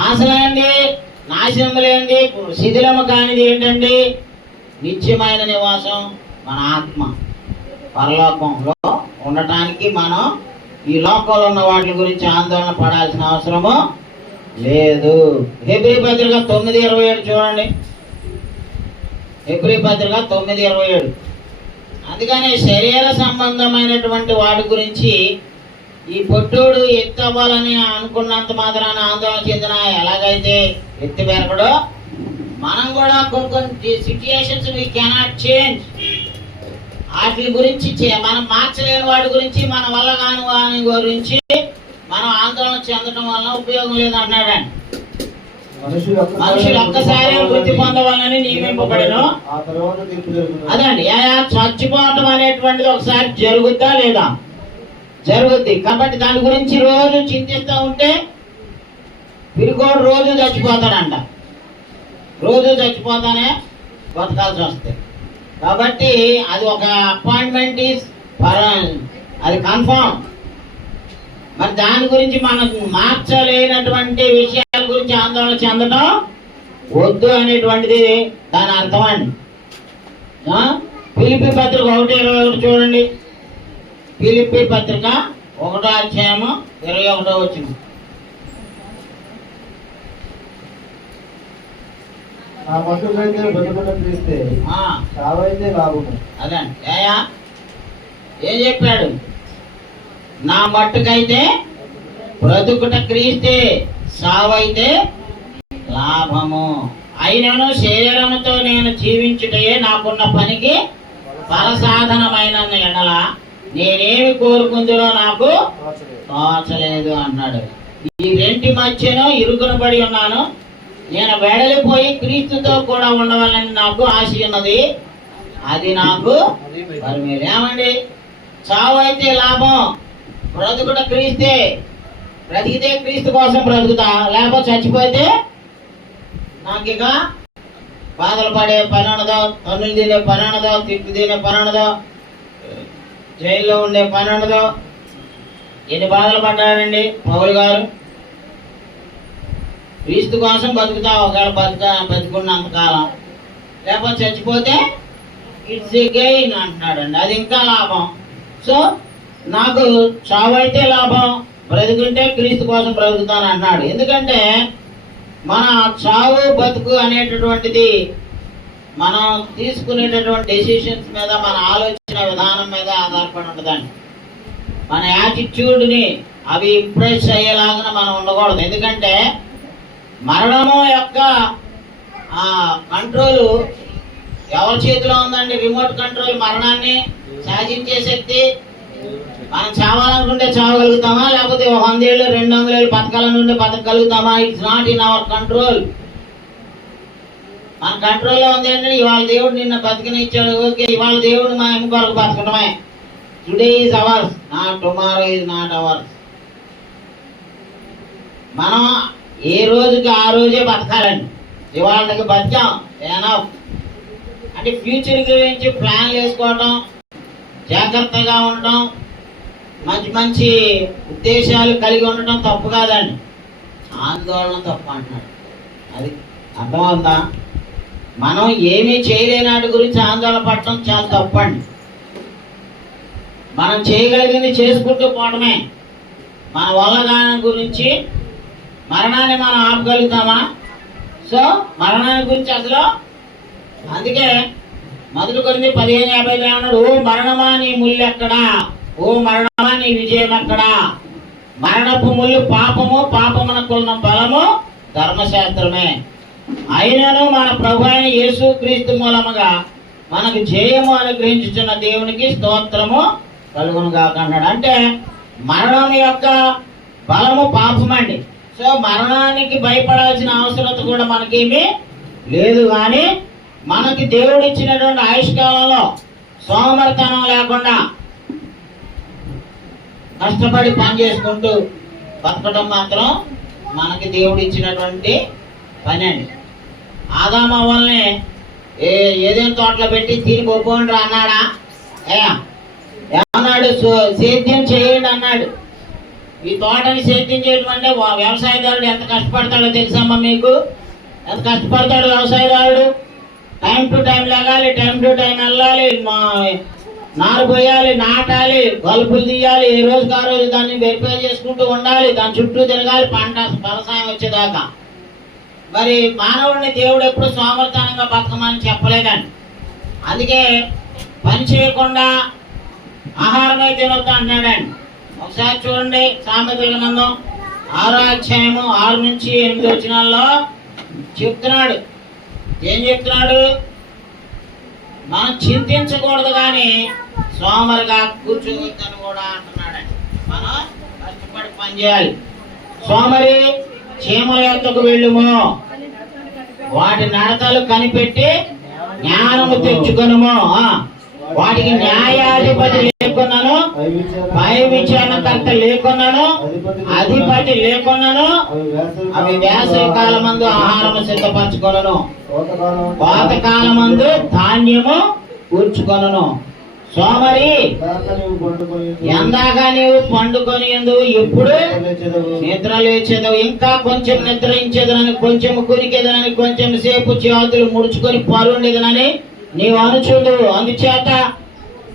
ఆశలేండి, నాశనం లేండి, శిథిలము కానిది ఏంటండి? నిత్యమైన నివాసం మన ఆత్మ పరలోకంలో ఉండటానికి మనం ఈ లోకంలో ఉన్న వాటి గురించి ఆందోళన పడాల్సిన అవసరము లేదు. హెబ్రీ పత్రిక 9:27 చూడండి. హెబ్రీ పత్రిక 9:27. అందుకని శరీర సంబంధమైనటువంటి వాటి గురించి ఈ పొట్టోడు ఎత్తు అవ్వాలని అనుకున్నంత మాత్రాన ఆందోళన చెందిన ఎలాగైతే ఎత్తి పెరగడో మనం కూడా కొన్ని సిచ్యుయేషన్స్ వీ కెనాట్ చేంజ్. వాటి గురించి మనం మార్చలేని వాటి గురించి మన వల్ల కాని వాని గురించి మనం ఆందోళన చెందడం వల్ల ఉపయోగం లేదు అన్నాడండి. మనుషులు ఒక్కసారి వృత్తి పొందవాలని నియమింపబడను. అదండి చచ్చిపోవటం అనేటువంటిది ఒకసారి జరుగుద్దా లేదా? జరుగుద్ది. కాబట్టి దాని గురించి రోజు చింతిస్తూ ఉంటే పిరికోడు రోజు చచ్చిపోతాడంట. రోజు చచ్చిపోతానే బతకాల్సి వస్తుంది. కాబట్టి అది ఒక అపాయింట్మెంట్ అది కన్ఫర్మ్. మరి దాని గురించి మనం మార్చలేనటువంటి విషయాల గురించి ఆందోళన చెందడం వద్దు అనేటువంటిది దాని అర్థం అండి. ఫిలిప్పీ పత్రిక 1:21 చూడండి. ఫిలిప్పీ పత్రిక 1:21. నా మట్టుకైతే బ్రతుకుట క్రీస్తే, చావైతే లాభము. అదండి ఏం చెప్పాడు? నా మట్టుకైతే బ్రతుకుట క్రీస్తే, సావైతే లాభము. అయినను శరీరముతో నేను జీవించుటయే నాకున్న పనికి ఫలసాధనమైన ఎడల నేనేమి కోరుకుందునో నాకు తోచలేదు అన్నాడు. ఈ రెంటి మధ్యను ఇరుకున పడి ఉన్నాను. నేను వెడలిపోయి క్రీస్తుతో కూడా ఉండవాలని నాకు ఆశ ఉన్నది. అది నాకు పరిమేలు. ఏమండి? చావు అయితే లాభం, బ్రతుకుట క్రీస్తే. బ్రతికితే క్రీస్తు కోసం బ్రతుకుతా, లేకపోతే చచ్చిపోతే నాకు ఇక బాధలు పడే పని ఉండదు, తన్నులు తినే పని ఉండదు, తిప్పి తినే పని ఉండదు, జైల్లో ఉండే పని ఉండదు. ఎన్ని బాధలు పడ్డాడండి పౌలు గారు. క్రీస్తు కోసం బతుకుతా, ఒకవేళ బతుకున్నంత కాలం. లేకపోతే చచ్చిపోతే ఇట్స్ ఏ గెయిన్ అంటున్నాడండి. అది ఇంకా లాభం. సో నాకు చావు అయితే లాభం, బ్రతుకుంటే క్రీస్తు కోసం బ్రతుకుతాను అన్నాడు. ఎందుకంటే మన చావు బతుకు అనేటటువంటిది మనం తీసుకునేటటువంటి డెసిషన్స్ మీద, మన ఆలోచన విధానం మీద ఆధారపడి ఉంటుందండి. మన యాటిట్యూడ్ని అవి ఇంప్రెస్ అయ్యేలాగా మనం ఉండకూడదు. ఎందుకంటే మరణము యొక్క కంట్రోల్ ఎవరి చేతిలో ఉందండి? Remote control. మరణాన్ని సాధించే శక్తి. మనం చావాలనుకుంటే చావగలుగుతామా, లేకపోతే 100 ఏళ్ళు 200 ఏళ్ళు బతకాలనుకుంటే బతకగలుగుతామా? It's not in our control. మన కంట్రోల్లో ఉంది ఏంటంటే ఇవాళ దేవుడు నిన్న బతికినిచ్చాడు, ఓకే, ఇవాళ దేవుడు మా ఎము కొరకు బతకటమే. Today is ours, not tomorrow is not ours. మనం ఏ రోజుకి ఆ రోజే బతకాలండి. ఇవాళకి బతికాం ఎనఫ్. అంటే ఫ్యూచర్ గురించి ప్లాన్ వేసుకోవటం, జాగ్రత్తగా ఉండటం, మంచి మంచి ఉద్దేశాలు కలిగి ఉండటం తప్పు కాదండి. ఆందోళన తప్పు అంటున్నాడు. అది అర్థమవుతుందా? మనం ఏమీ చేయలేని వాటి గురించి ఆందోళన పడటం చాలా తప్పండి. మనం చేయగలిగింది చేసుకుంటూ పోవడమే. మన వల్ల కాని గురించి మరణాన్ని మనం ఆపగలుగుతామా? సో మరణాన్ని గురించి అసలు అందుకే 1 కొరింథీ 15:55 అన్నాడు, ఓ మరణమా నీ ముళ్ళు ఎక్కడా, ఓ మరణమా నీ విజయం ఎక్కడా? మరణపు ముళ్ళు పాపము, పాపమునకున్న బలము ధర్మశాస్త్రమే. అయినను మన ప్రభు అయిన యేసు క్రీస్తు మూలముగా మనకు జయము అనుగ్రహించుచున్న దేవునికి స్తోత్రము కలుగును గాక అన్నాడు. అంటే మరణం యొక్క బలము పాపమండి. సో మరణానికి భయపడాల్సిన అవసరత కూడా మనకేమీ లేదు. కానీ మనకి దేవుడు ఇచ్చినటువంటి ఆయుష్కాలంలో సోమరితనం లేకుండా కష్టపడి పని చేసుకుంటూ బతకడం మాత్రం మనకి దేవుడు ఇచ్చినటువంటి పని అండి. ఆదాము అవ్వల్ని ఏదైనా తోటలో పెట్టి తిని ఒప్పుకోండి అన్నాడా? ఏమన్నాడు? సేద్యం చేయండి అన్నాడు. ఈ తోటని సేద్యం చేయడం అంటే వ్యవసాయదారుడు ఎంత కష్టపడతాడో తెలుసమ్మా మీకు? ఎంత కష్టపడతాడు వ్యవసాయదారుడు? టైం టు టైం లేగాలి, టైం టు టైం వెళ్ళాలి, నారు పోయాలి, నాటాలి, కలుపులు తీయాలి, ఏ రోజుకి ఆ రోజు దాన్ని వెరిఫై చేసుకుంటూ ఉండాలి, దాని చుట్టూ తిరగాలి పంట వ్యవసాయం వచ్చేదాకా. మరి మానవుడిని దేవుడు ఎప్పుడు సోమర్థనంగా బతకమని చెప్పలేదండి. అందుకే పని చేయకుండా ఆహారమే తినొద్దు అంటున్నాడండి. ఒకసారి చూడండి సామెతల గ్రంథం 6వ అధ్యాయము 6 నుంచి 8 వచనాల్లో చెప్తున్నాడు. ఏం చెప్తున్నాడు? మనం చింతించకూడదు కానీ సోమరిగా కూర్చోవద్దని కూడా అంటున్నాడండి. మనం కష్టపడి పని చేయాలి. సోమరి చీమల యొద్దకు వెళ్ళుము, వాటి నడతలు కనిపెట్టి జ్ఞానము తెచ్చుకొనుము. వాటికి న్యాయాధిపతి లేకున్నాను, పై విచారణకర్త లేకున్నాను, అధిపతి లేకున్నాను, అవి వేసవి కాలమందు ఆహారము సిద్ధపరచుకొనును, కోతకాలమందు ధాన్యము కూర్చుకొనును. సోమరి ఎందాక నీవు పండుకొని ఎప్పుడు నిద్ర లేచేదవు, ఇంకా కొంచెం నిద్రించేదనని, కొంచెం కురికేదనని, కొంచెం సేపు చేతులు ముడుచుకొని పరుండేదనని నీవు అనుచుడు. అందుచేత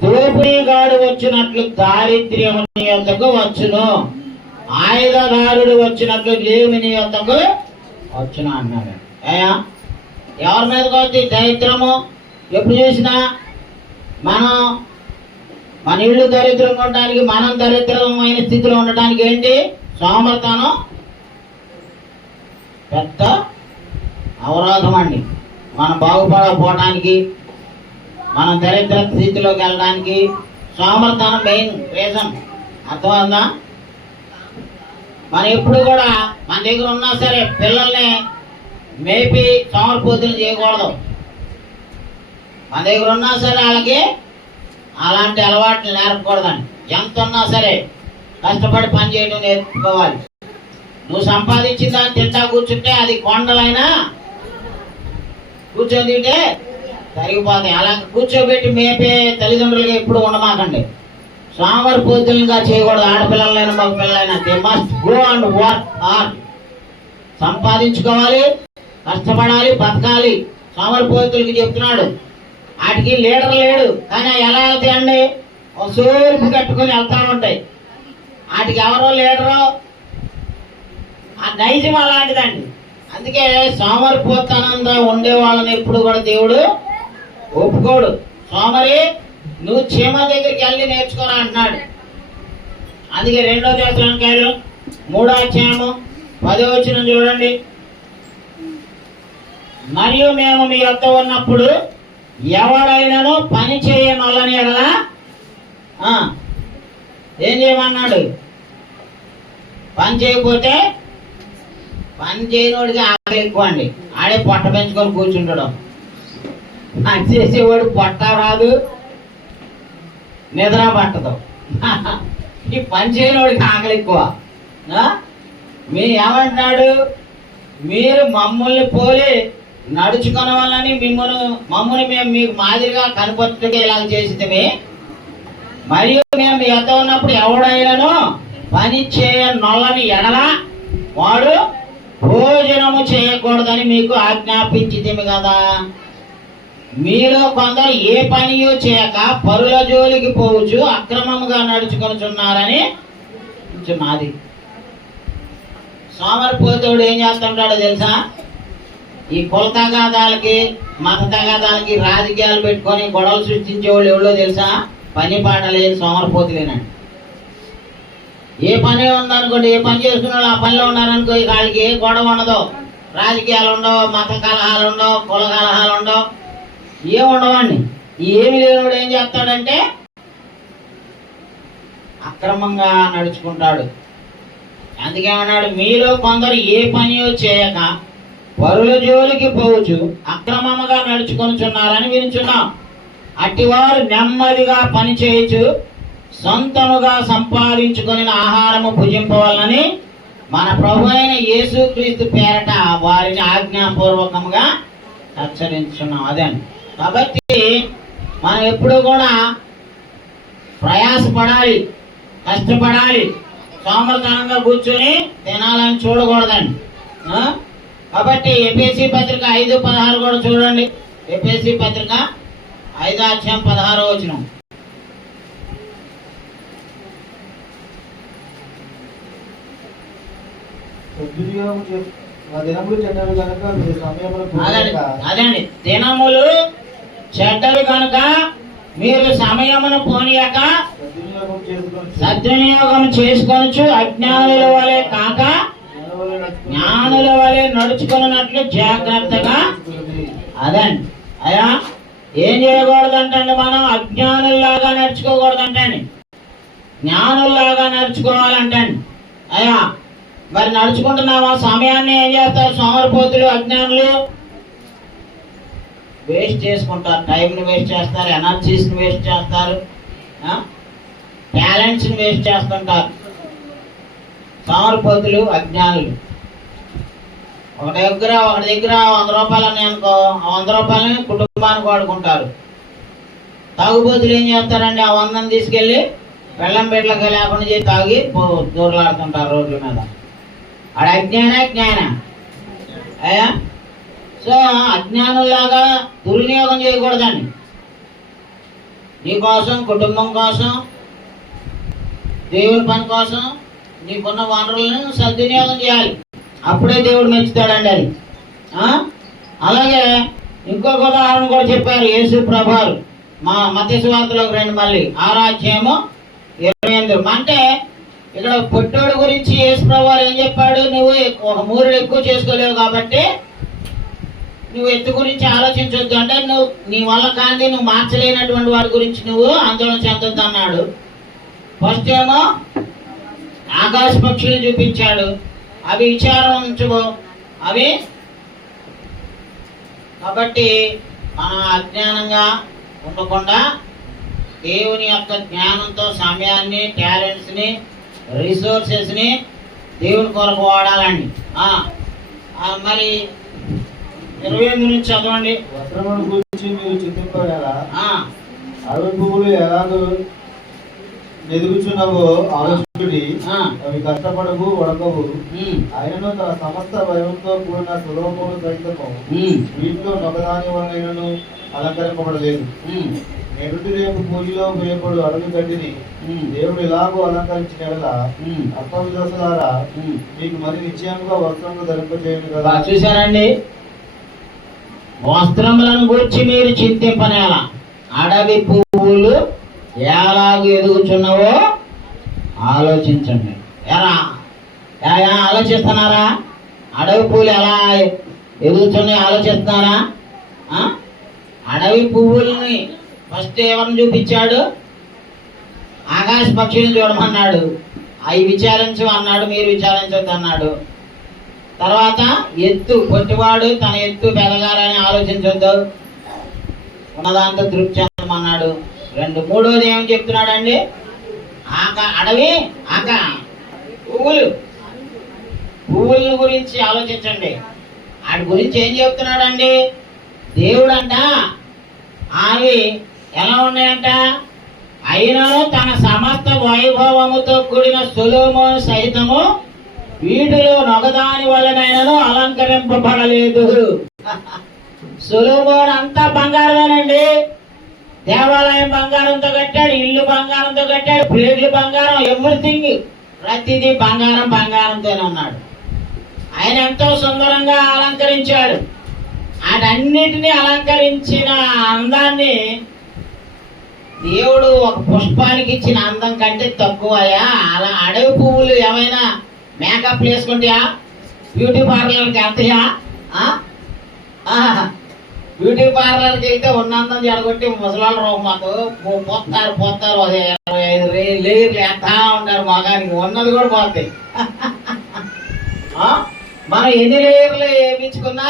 దోపిడీగాడు వచ్చినట్లు దారిద్ర్యము నీ యొద్దకు వచ్చును, ఆయుధదారుడు వచ్చినట్లు లేమి నీ యొద్దకు వచ్చును అన్నాడు. అయ్యా ఎవరి మీదకి వచ్చి దరిద్రము? ఎప్పుడు చూసినా మన ఇళ్ళు దరిద్రంగా ఉండడానికి, మనం దరిద్రమైన స్థితిలో ఉండడానికి ఏంటి? సోమర్థనం పెద్ద అవరోధం అండి. మనం బాగుపడకపోవడానికి, మనం దరిద్ర స్థితిలోకి వెళ్ళడానికి సోమర్థనం మెయిన్ రీజన్. అర్థమైందా? మనం ఎప్పుడు కూడా మన దగ్గర ఉన్నా సరే పిల్లల్ని మేపి సోమరిపోతులు చేయకూడదు. మన దగ్గర ఉన్నా సరే వాళ్ళకి అలాంటి అలవాట్లు నేర్పకూడదండి. ఎంత ఉన్నా సరే కష్టపడి పని చేయడం నేర్చుకోవాలి. నువ్వు సంపాదించిన దాన్ని తింటా కూర్చుంటే అది కొండలైనా కూర్చొని తింటే తరిగిపోతాయి. అలా కూర్చోబెట్టి మేపే తల్లిదండ్రులుగా ఎప్పుడు ఉండమాకండి. సోమరిపోతులుగా చేయకూడదు. ఆడపిల్లలైనా మగ పిల్లలైనా they must go and work hard. సంపాదించుకోవాలి, కష్టపడాలి, బతకాలి. సోమరిపోతులకి చెప్తున్నాడు. వాటికి లీడర్ లేడు, కానీ ఎలా వెళ్తాయండి? ఒక సోర్పు కట్టుకొని వెళ్తా ఉంటాయి. వాటికి ఎవరో లీడరు, ఆ నైజం అలాంటిదండి. అందుకే సోమరిపోతనంగా ఉండే వాళ్ళని ఎప్పుడు కూడా దేవుడు ఒప్పుకోడు. సోమరి నువ్వు చీమ దగ్గరికి వెళ్ళి నేర్చుకోరా అంటున్నాడు. అందుకే 2వ దశలోనికాయలు 3వ అధ్యాయము 10వ వచనం చూడండి. మరియు మేము మీ యొద్ద ఉన్నప్పుడు ఎవడైనాను పని చేయనొల్లని ఎడలా ఏం చేయమన్నాడు? పని చేయకపోతే, పని చేయనోడికి ఆకలి ఎక్కువ అండి. ఆడే పొట్ట పెంచుకొని కూర్చుంటాడు. పని చేసేవాడు పొట్ట రాదు, నిద్ర పట్టదు. ఈ పని చేయనోడికి ఆకలి ఎక్కువ. మీరు ఏమంటున్నాడు? మీరు మమ్మల్ని పోలి నడుచుకున్న వాళ్ళని మమ్మల్ని మేము మీకు మాదిరిగా కనపరుచుటకే ఇలా చేసిమే. మరియు మేము మీ యొద్ద ఉన్నప్పుడు ఎవడైనాను పని చేయనొల్లని ఎడల వాడు భోజనము చేయకూడదని మీకు ఆజ్ఞాపించితిమి కదా. మీలో కొందరు ఏ పనియో చేయక పరుల జోలికి పోవచ్చు, అక్రమముగా నడుచుకొనుచున్నారని నాది. సోమరిపోతుడు ఏం చేస్తుంటాడో తెలుసా? ఈ కుల తగాదాలకి, మత తగాదాలకి రాజకీయాలు పెట్టుకొని గొడవలు సృష్టించే వాళ్ళు ఎవరో తెలుసా? పని పాట లేదు, సోమరిపోతులేనండి. ఏ పని ఉందనుకోండి, ఏ పని చేసుకున్న వాళ్ళు ఆ పనిలో ఉన్నారనుకో, ఇక వాళ్ళకి ఏ గొడవ ఉండదు. రాజకీయాలు ఉండవు, మత కలహాలు ఉండవు, కుల కలహాలు ఉండవు, ఏం ఉండవండి. ఏమి లేనివాడు ఏం చేస్తాడంటే అక్రమంగా నడుచుకుంటాడు. అందుకేమన్నాడు? మీలో కొందరు ఏ పనియో చేయక పరుల జోలికి పోవచ్చు, అక్రమముగా నడుచుకొనుచున్నారని వినుచున్నాం. అట్టివారు నెమ్మదిగా పని చేయొచ్చు, సొంతముగా సంపాదించుకొని ఆహారము భుజింపవాలని మన ప్రభు అయిన యేసుక్రీస్తు పేరట వారిని ఆజ్ఞాపూర్వకంగా హెచ్చరించున్నాం. అదే కాబట్టి మనం ఎప్పుడు కూడా ప్రయాసపడాలి, కష్టపడాలి. సోమరితనంగా కూర్చొని తినాలని చూడకూడదండి. కాబట్టి ఎఫెసీ పత్రిక 5:16 కూడా చూడండి. ఎఫెసీ పత్రిక 5వ అధ్యాయం 16వ వచనం. మా దినములు చెడ్డవి కనుక మీ సమయమును అదండి, దినములు చెడ్డవి కనుక మీరు సమయమును పోనీయక సద్వినియోగం చేసుకొనొచ్చు, అజ్ఞానుల వలె కాక జ్ఞానుల వలె నడుచుకున్నట్లు జాగ్రత్తగా. అదండి అయ్యా, ఏం చేయకూడదంటండి, మనం అజ్ఞానుల్లాగా నడుచుకోకూడదంటండి, జ్ఞానుల్లాగా నడుచుకోవాలంటండి. అయ్యా మరి నడుచుకుంటున్నావా? సమయాన్ని ఏం చేస్తారు సోమరిపోతులు, అజ్ఞానులు? వేస్ట్ చేసుకుంటారు, టైంని వేస్ట్ చేస్తారు, ఎనర్జీస్ని వేస్ట్ చేస్తారు, టాలెంట్స్ని వేస్ట్ చేస్తుంటారు సోమరిపోతులు, అజ్ఞానులు. ఒకటి దగ్గర 100 రూపాయలు అని అనుకో, ఆ 100 రూపాయలని కుటుంబానికి వాడుకుంటారు. తాగుబోతులు ఏం చేస్తారండి, ఆ 100ని తీసుకెళ్ళి బెల్లం బిడ్డలకి లేకుండా చేసి తాగి దూరలాడుతుంటారు రోడ్ల మీద. ఆడ జ్ఞాన అయ్యా. సో అజ్ఞానుల్లాగా దుర్వినియోగం చేయకూడదండి. నీకోసం, కుటుంబం కోసం, దేవుని పని కోసం నీకున్న వనరులను సద్వినియోగం చేయాలి, అప్పుడే దేవుడు మెచ్చుతాడండి అది. అలాగే ఇంకొక ఉదాహరణ కూడా చెప్పారు యేసు ప్రభువారు. మత్తయి సువార్తలోకి రండి మళ్ళీ 6వ అధ్యాయము 28. అంటే ఇక్కడ పొట్టోడు గురించి యేసు ప్రభువారు ఏం చెప్పాడు, నువ్వు ఒక మూరుడు ఎక్కువ చేసుకోలేవు కాబట్టి నువ్వు ఎత్తు గురించి ఆలోచించొద్దు, అంటే నువ్వు నీ వల్ల కానీ నువ్వు మార్చలేనటువంటి వాడి గురించి నువ్వు ఆందోళన చెందొద్దు అన్నాడు. ఫస్ట్ ఏమో ఆకాశ పక్షులు చూపించాడు, అవి విచారించవు అవి. కాబట్టి మనం అజ్ఞానంగా ఉండకుండా దేవుని యొక్క జ్ఞానంతో సమయాన్ని, టాలెంట్స్ని, రిసోర్సెస్ని దేవుని కొరకు వాడాలండి. మరి 28 నుంచి చదవండి. వస్త్రముల గురించి మీరు చింతింపగల అడవి పువ్వులు ఎలాగో ఎదుగుచున్నవో ఆలోచించుడి, అవి కష్టపడవు, వడకవు. ఆయనను తన సమస్త భయంతో కూడిన సులోభములు సైతము వీటిలో నొకదాని వలనైనను అలంకరింపబడలేదు. నెరుటి రేపు పూజలో వేయబడు అడవి గడ్డిని దేవుడు ఎలాగో అలంకరించిన ఎడల అల్పవిశ్వాసులారా మీకు మరి నిశ్చయంగా వస్త్రములు ధరింపజేయను కదా. చూశారండి, వస్త్రములను గురించి మీరు చింతింపనేలా, అడవి పువ్వులు ఎలాగో ఎదుగుచున్నావో ఆలోచించండి. ఎలా ఆలోచిస్తున్నారా? అడవి పువ్వులు ఎలా ఎదుగుతున్నాయో ఆలోచిస్తున్నారా? అడవి పువ్వుల్ని ఫస్ట్ ఎవరిని చూపించాడు? ఆకాశ పక్షులను చూడమన్నాడు, అవి విచారించు అన్నాడు, మీరు విచారించొద్దు అన్నాడు. తర్వాత ఎత్తు, పొట్టివాడు తన ఎత్తు పెరగాలని ఆలోచించొద్దు, ఉన్నదాంతో తృప్తి చెందమన్నాడు. మూడోది ఏమని చెప్తున్నాడండి? అడవి పువ్వుల గురించి ఆలోచించండి. వాటి గురించి ఏం చెప్తున్నాడండి? దేవుడంట అవి ఎలా ఉన్నాయంట, అయినను తన సమస్త వైభవముతో కూడిన సొలొమోను సహితము వీటిలో నొకదాని వలనైనను అలంకరింపబడలేదు. సొలొమోను అంతా బంగారమేనండి. దేవాలయం బంగారంతో కట్టాడు, ఇల్లు బంగారంతో కట్టాడు, ప్లేట్లు బంగారం, ఎవ్రీథింగ్, ప్రతిదీ బంగారంతోనే ఉన్నాడు. ఆయన ఎంతో సుందరంగా అలంకరించాడు. వాటన్నిటినీ అలంకరించిన అందాన్ని దేవుడు ఒక పుష్పానికి ఇచ్చిన అందం కంటే తక్కువయా? అలా అడవి పువ్వులు ఏమైనా మేకప్ వేసుకుంటాయా? బ్యూటీ పార్లర్కి వెళ్తాయా? బ్యూటీ పార్లర్కి వెళ్తే ఉన్నంతం జరగొట్టి ముసలాళ్ళ మాకు పోతారు 25 లేయర్లు ఎంత ఉంటారు, మగానికి ఉన్నది కూడా పోతాయి. మనం ఎన్ని లేయర్లు వేయించుకున్నా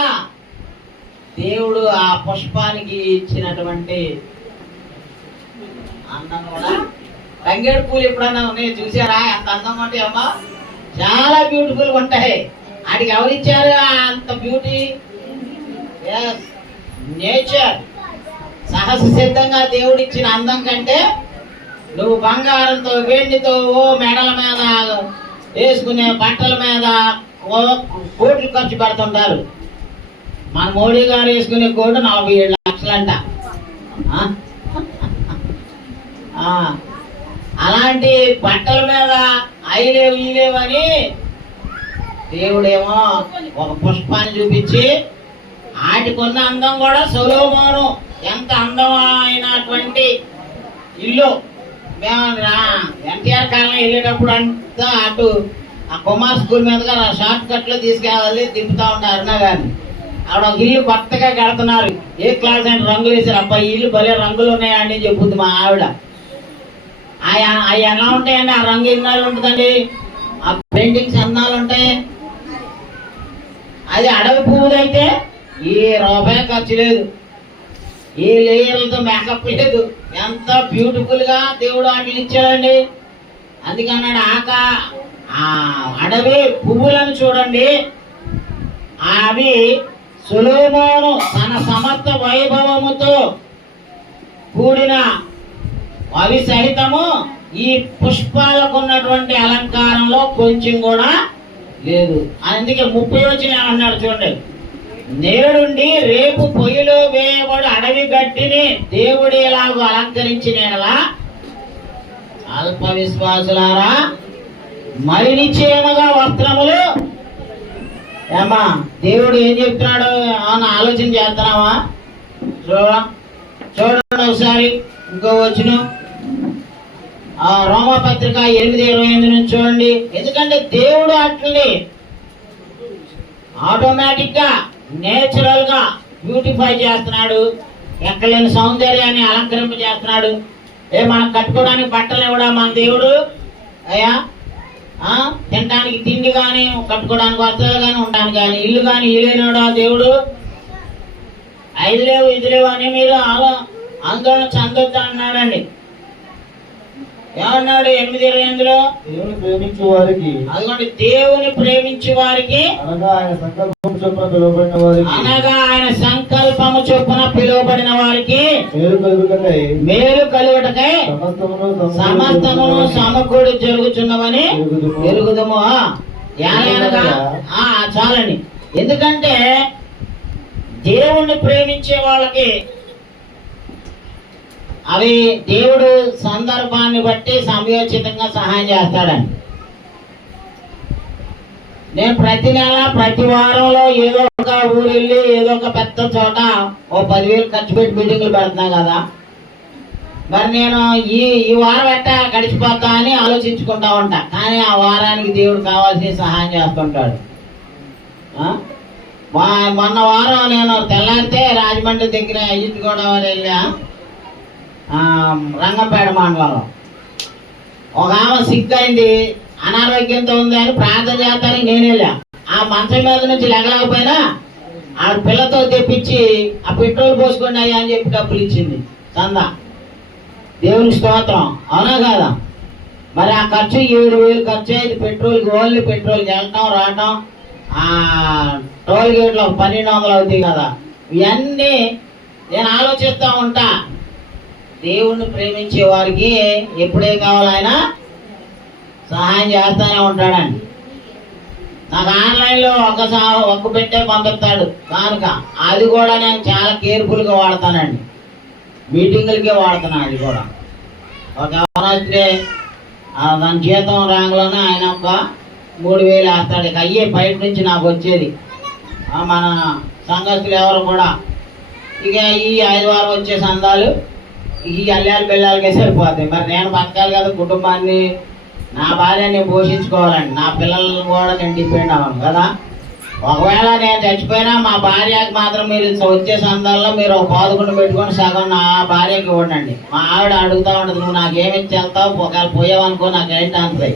దేవుడు ఆ పుష్పానికి ఇచ్చినటువంటి అందం కూడా. తంగేడు పూలు ఎప్పుడన్నా ఉన్నాయి చూసారా? అంత అందం ఉంటాయి అమ్మా, చాలా బ్యూటిఫుల్ ఉంటాయి. వాటికి ఎవరిచ్చారు అంత బ్యూటీ? నేచర్ సహజ సిద్ధంగా దేవుడిచ్చిన అందం కంటే నువ్వు బంగారంతో, వెండితో, మెడల మీద వేసుకునే బట్టల మీద కోట్లు ఖర్చు పెడుతుంటారు. మన మోడీ గారు వేసుకునే కోటు 47 లక్షలంట. అలాంటి బట్టల మీద ఐలేవు ఈలేవని దేవుడేమో ఒక పుష్పాన్ని చూపించి వాటికున్న అందం కూడా సొలొమోను ఎంత అందమైనటువంటి ఇల్లు. మేము ఎన్టీఆర్ కాలనీ వెళ్ళేటప్పుడు అంతా అటు ఆ కుమార్ స్కూల్ మీదుగా షార్ట్ కట్ లో తీసుకెళ్ళాలి, తిప్పుతా ఉంటారు అరుణ గారిని. ఆవిడ ఒక ఇల్లు కొత్తగా కడుతున్నారు, ఏ క్లాస్ అంటే రంగులు వేసారు. అబ్బాయి ఇల్లు భలే రంగులు ఉన్నాయండి చెప్పుద్ది మా ఆవిడ. అవి ఎలా ఉంటాయండి, ఆ రంగు ఎన్నాళ్ళు ఉంటుందండి, ఆ పెయింటింగ్స్ ఎన్నాళ్ళు ఉంటాయి. అది అడవి పువ్వుదైతే ఏ రూపాయి ఖర్చు లేదు, ఏ లేయర్లతో మేకప్ లేదు, ఎంత బ్యూటిఫుల్ గా దేవుడు వాటిని ఇచ్చాడండి. అందుకన్నాడు ఆ అడవి పువ్వులను చూడండి, అవి సొలొమోను తన సమర్థ వైభవముతో కూడిన అవి సహితము ఈ పుష్పాలకు ఉన్నటువంటి అలంకారంలో కొంచెం కూడా లేదు. అందుకే 30 వచ్చిన అన్నాడు చూడండి, నేడుండి రేపు పొయ్యిలో వేయబడు అడవి గట్టిని దేవుడి ఎలాగో అలంకరించినలా అల్ప విశ్వాసులారా మరి నిశ్చయముగా వస్త్రములు. ఏమా దేవుడు ఏం చెప్తున్నాడు అని ఆలోచన చేస్తున్నావా? చూడండి ఒకసారి ఇంకో వచ్చిన రోమపత్రిక 8:28 నుంచి చూడండి. ఎందుకంటే దేవుడు అట్లని ఆటోమేటిక్ గా నేచురల్ గా బ్యూటిఫై చేస్తున్నాడు, ఎక్కలేని సౌందర్యాన్ని అలంకరింప చేస్తున్నాడు. మనం కట్టుకోవడానికి బట్టలు ఇవ్వడా మన దేవుడు? అయ్యా తినడానికి తిండి కానీ, కట్టుకోవడానికి వస్త్రాలు కానీ, ఉండడానికి కానీ ఇల్లు కానీ ఇల్లేనాడా దేవుడు? 5 లేవు 5 లేవు అని మీరు ఆందోళన చెందొద్దు అన్నాడండి. ఏమన్నాడు 8:28లో? దేవుని ప్రేమించే వారికి, అదిగోండి దేవుని ప్రేమించే వారికి అనగా ఆయన సంకల్పము చొప్పున పిలువబడిన వారికి మేలు కలుగుటకై సమస్తమును సమకూడి జరుగుతున్నవని ఎరుగుదము. చాలండి. ఎందుకంటే దేవుణ్ణి ప్రేమించే వాళ్ళకి అవి దేవుడు సందర్భాన్ని బట్టి సమయోచితంగా సహాయం చేస్తాడండి. నేను ప్రతి నెల ప్రతి వారంలో ఏదో ఒక ఊరు వెళ్ళి ఏదో ఒక పెద్ద చోట ఓ 10,000 ఖర్చు పెట్టి బిల్డింగ్లు పెడుతున్నా కదా, మరి నేను ఈ వారం ఎట్టా గడిచిపోతా అని ఆలోచించుకుంటా ఉంటా. కానీ ఆ వారానికి దేవుడు కావాల్సిన సహాయం చేస్తుంటాడు. మొన్న వారం నేను తెల్లారితే రాజమండ్రి దగ్గర ఈస్ట్ గోదావరి వెళ్ళా, రంగంపేట మండలంలో ఒక ఆమె సిక్ అయింది, అనారోగ్యంతో ఉంది అని ప్రార్థన చేస్తానికి నేను వెళ్ళా. ఆ మంచం మీద నుంచి లెగలేకపోయినా ఆ పిల్లతో తెప్పించి ఆ పెట్రోల్ పోసుకోండి అయ్యా అని చెప్పి డబ్బులు ఇచ్చింది చందా. దేవుని స్తోత్రం, అవునా కాదా? మరి ఆ ఖర్చు 7,000 ఖర్చు అయింది పెట్రోల్కి. ఓన్లీ పెట్రోల్కి వెళ్ళటం రావటం, టోల్ గేట్లో 1,200 అవుతాయి కదా. ఇవన్నీ నేను ఆలోచిస్తూ ఉంటా. దేవుణ్ణి ప్రేమించే వారికి ఎప్పుడే కావాలి ఆయన సహాయం చేస్తానే ఉంటాడండి. నాకు ఆన్లైన్లో ఒక్క పెట్టే పంపిస్తాడు కనుక అది కూడా నేను చాలా కేర్ఫుల్గా వాడతానండి. మీటింగులకే వాడుతున్నాను. అది కూడా ఒక ఎవరైతే దాని జీతం రాంగ్లోనే ఆయన ఒక 3,000 వేస్తాడు. ఇక అయ్యే బయట నుంచి నాకు వచ్చేది. మన సంఘస్థులు ఎవరు కూడా ఇక ఈ 5 వారం వచ్చే సందాలు ఈ అల్లాలు బిల్లాలకే సరిపోతాయి. మరి నేను బతకాలి కదా, కుటుంబాన్ని నా భార్యని పోషించుకోవాలండి, నా పిల్లలను కూడా నేను డిపెండ్ అవ్వను కదా. ఒకవేళ నేను చచ్చిపోయినా మా భార్యకి మాత్రం మీరు వచ్చే సందర్భంలో మీరు ఒక 11 పెట్టుకొని సగం నా భార్యకి ఇవ్వండి. మా ఆవిడ అడుగుతూ ఉంటుంది, నువ్వు నాకేమి ఇచ్చి వెళ్తావు, ఒకవేళ పోయావనుకో నాకేంటి అంటాయి.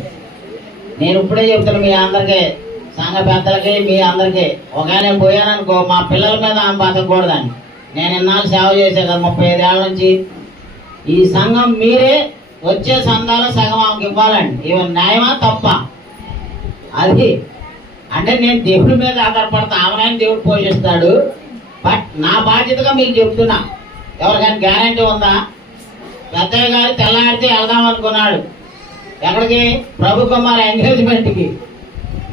నేను ఇప్పుడే చెప్తాను మీ అందరికీ, సంఘ పెద్దలకి, మీ అందరికీ, ఒకవేళ నేను పోయాననుకో మా పిల్లల మీద ఆమె బతకూడదండి. నేను ఇన్నాళ్ళు సేవ చేసే కదా 35 ఏళ్ళ నుంచి. ఈ సంఘం మీరే వచ్చే సందాలు సగం ఆమెకి ఇవ్వాలండి. ఇవి న్యాయమా తప్ప? అది అంటే నేను దేవుడి మీద ఆధారపడతా, ఆమెనైనా దేవుడు పోషిస్తాడు. బట్ నా బాధ్యతగా మీకు చెప్తున్నా. ఎవరికైనా గ్యారంటీ ఉందా? పెద్దయ్య గారు తెల్లారితే వెళ్దాం అనుకున్నాడు. ఎక్కడికి? ప్రభు కుమార్ ఎంగేజ్మెంట్కి.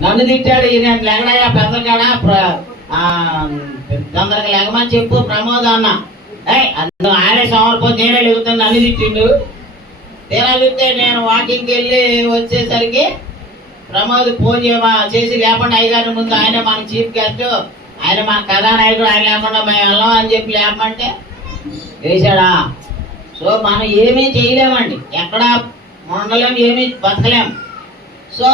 నన్ను తిట్టాడు, నేను లెగడయ్యా పెద్ద కాడ తొందరగా లెగమని చెప్పు ప్రమోద్ అన్న. ఆయనే సమర్పోతే నేనే లేగుతాను, నన్ను తిట్టిండు. తీరా చూస్తే నేను వాకింగ్కి వెళ్ళి వచ్చేసరికి ప్రమోద్ ఫోన్ చేసి లేకుండా అయ్యగారి ముందు ఆయన మన చీఫ్ గెస్ట్, ఆయన మన కథానాయకుడు, ఆయన లేకుండా మేము వెళ్ళాం అని చెప్పి లేపమంటే వేసాడా? సో మనం ఏమీ చేయలేమండి, ఎక్కడ ఉండలేము, ఏమీ బతకలేము. సో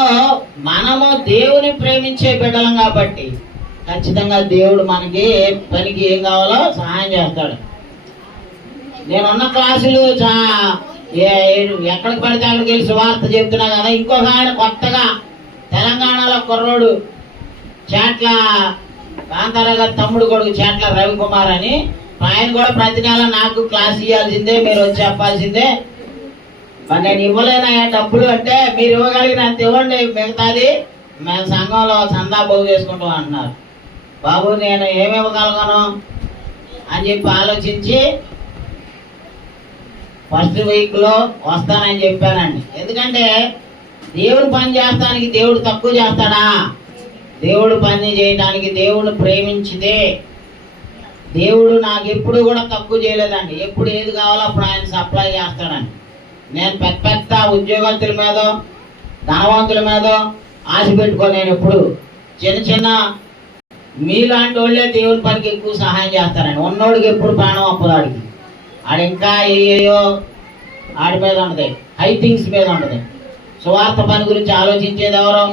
మనము దేవుని ప్రేమించే బిడ్డలం కాబట్టి ఖచ్చితంగా దేవుడు మనకి పనికి ఏం కావాలో సహాయం చేస్తాడు. నేనున్న క్లాసులు ఎక్కడికి పడితే అక్కడికి వెళ్ళి సువార్త చెప్తున్నా కదా. ఇంకొక ఆయన కొత్తగా తెలంగాణలో కుర్రోడు చేట్ల కాంతారావు గారి తమ్ముడు కొడుకు చేట్ల రవికుమార్ అని, ఆయన కూడా ప్రతి నెల నాకు క్లాస్ ఇవ్వాల్సిందే, మీరు వచ్చి చెప్పాల్సిందే. మరి నేను ఇవ్వలేనయ్యా డబ్బులు అంటే, మీరు ఇవ్వగలిగినంత ఇవ్వండి, మిగతాది మేము సంఘంలో చందా పోగు చేసుకుంటాం అంటున్నారు. బాబు నేను ఏమి ఇవ్వగలను అని చెప్పి ఆలోచించి ఫస్ట్ వీక్లో వస్తానని చెప్పానండి. ఎందుకంటే దేవుడు పని చేస్తానికి దేవుడు తక్కువ చేస్తాడా? దేవుడు పని చేయడానికి దేవుడు ప్రేమించితే దేవుడు నాకు ఎప్పుడు కూడా తక్కువ చేయలేదండి. ఎప్పుడు ఏది కావాలో అప్పుడు ఆయన సప్లై చేస్తాడండి. నేను పెద్ద పెద్ద ఉద్యోగస్తుల మీద, ధనవంతుల మీద ఆశ పెట్టుకోను. నేను ఎప్పుడు చిన్న చిన్న మీలాంటి వాళ్ళే దేవుని పనికి ఎక్కువ సహాయం చేస్తారండి. ఉన్నోడికి ఎప్పుడు ప్రాణం అప్పుదాడికి, ఆడు ఇంకా ఏయో ఆడి మీద ఉంటుంది, హై థింగ్స్ మీద ఉంటుంది. సువార్త పని గురించి ఆలోచించేది ఎవరు?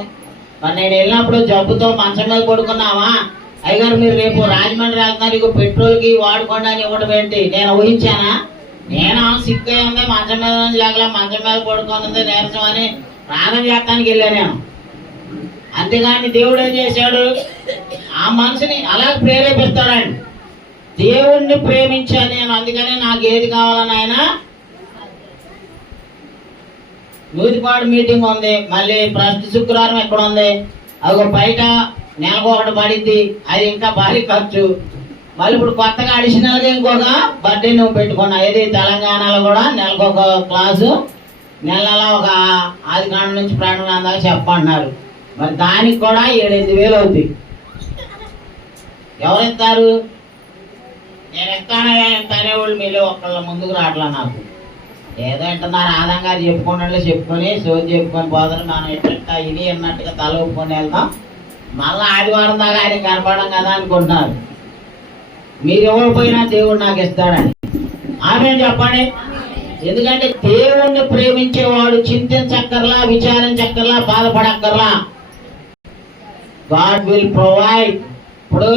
మరి నేను వెళ్ళినప్పుడు జబ్బుతో మంచం మీద పడుకున్నావా, అయ్యగారు మీరు రేపు రాజమండ్రి వెళ్తున్నారు, ఇక పెట్రోల్కి వాడుకోండి అని ఇవ్వడం ఏంటి? నేను ఊహించానా? నేను సిక్కు ఉంది, మంచం మీద లేకలే, మంచం మీద పడుకున్నది నీరసం అని ప్రాణం చేస్తానికి వెళ్ళాను నేను. అంతేగాని దేవుడు ఏం చేశాడు? ఆ మనసుని అలా ప్రేరేపిస్తాడండి. దేవుణ్ణి ప్రేమించాను నేను, అందుకనే నాకు ఏది కావాలని ఆయన. నూతిపాడు మీటింగ్ ఉంది, మళ్ళీ ప్రతి శుక్రవారం ఎక్కడ ఉంది, అది బయట నెలకు ఒకటి పడింది, అది ఇంకా భారీ ఖర్చు. మళ్ళీ ఇప్పుడు కొత్తగా అడిషనల్గా ఇంకొక బర్త్డే నువ్వు పెట్టుకున్నా. ఏది తెలంగాణలో కూడా నెలకు ఒక క్లాసు, నెల ఒక ఆది కాండం నుంచి ప్రకటన దాకా చెప్పంటున్నారు. మరి దానికి కూడా 7-8 అవుతుంది. ఎవరు ఇస్తారు? నేను ఇస్తానయ్యా ఎంత అనేవాళ్ళు మీలో ఒకళ్ళ ముందుకు రావట్లా. నాకు ఏదో వింటున్నారు, ఆదాం గారు చెప్పుకొని సోది చెప్పుకొని పోతారు. మనం ఎట్లా ఇది అన్నట్టుగా తల ఒప్పుకొని వెళ్తాం. మళ్ళీ ఆదివారం దాకా ఆయన కనపడం కదా అనుకుంటున్నారు. మీరు ఇవ్వకపోయినా దేవుడు నాకు ఇస్తాడని. ఆమె చెప్పండి. ఎందుకంటే దేవుణ్ణి ప్రేమించేవాడు చింతించక్కర్లా, విచారించక్కర్లా, బాధపడక్కర్లా. God will provide. ఇప్పుడు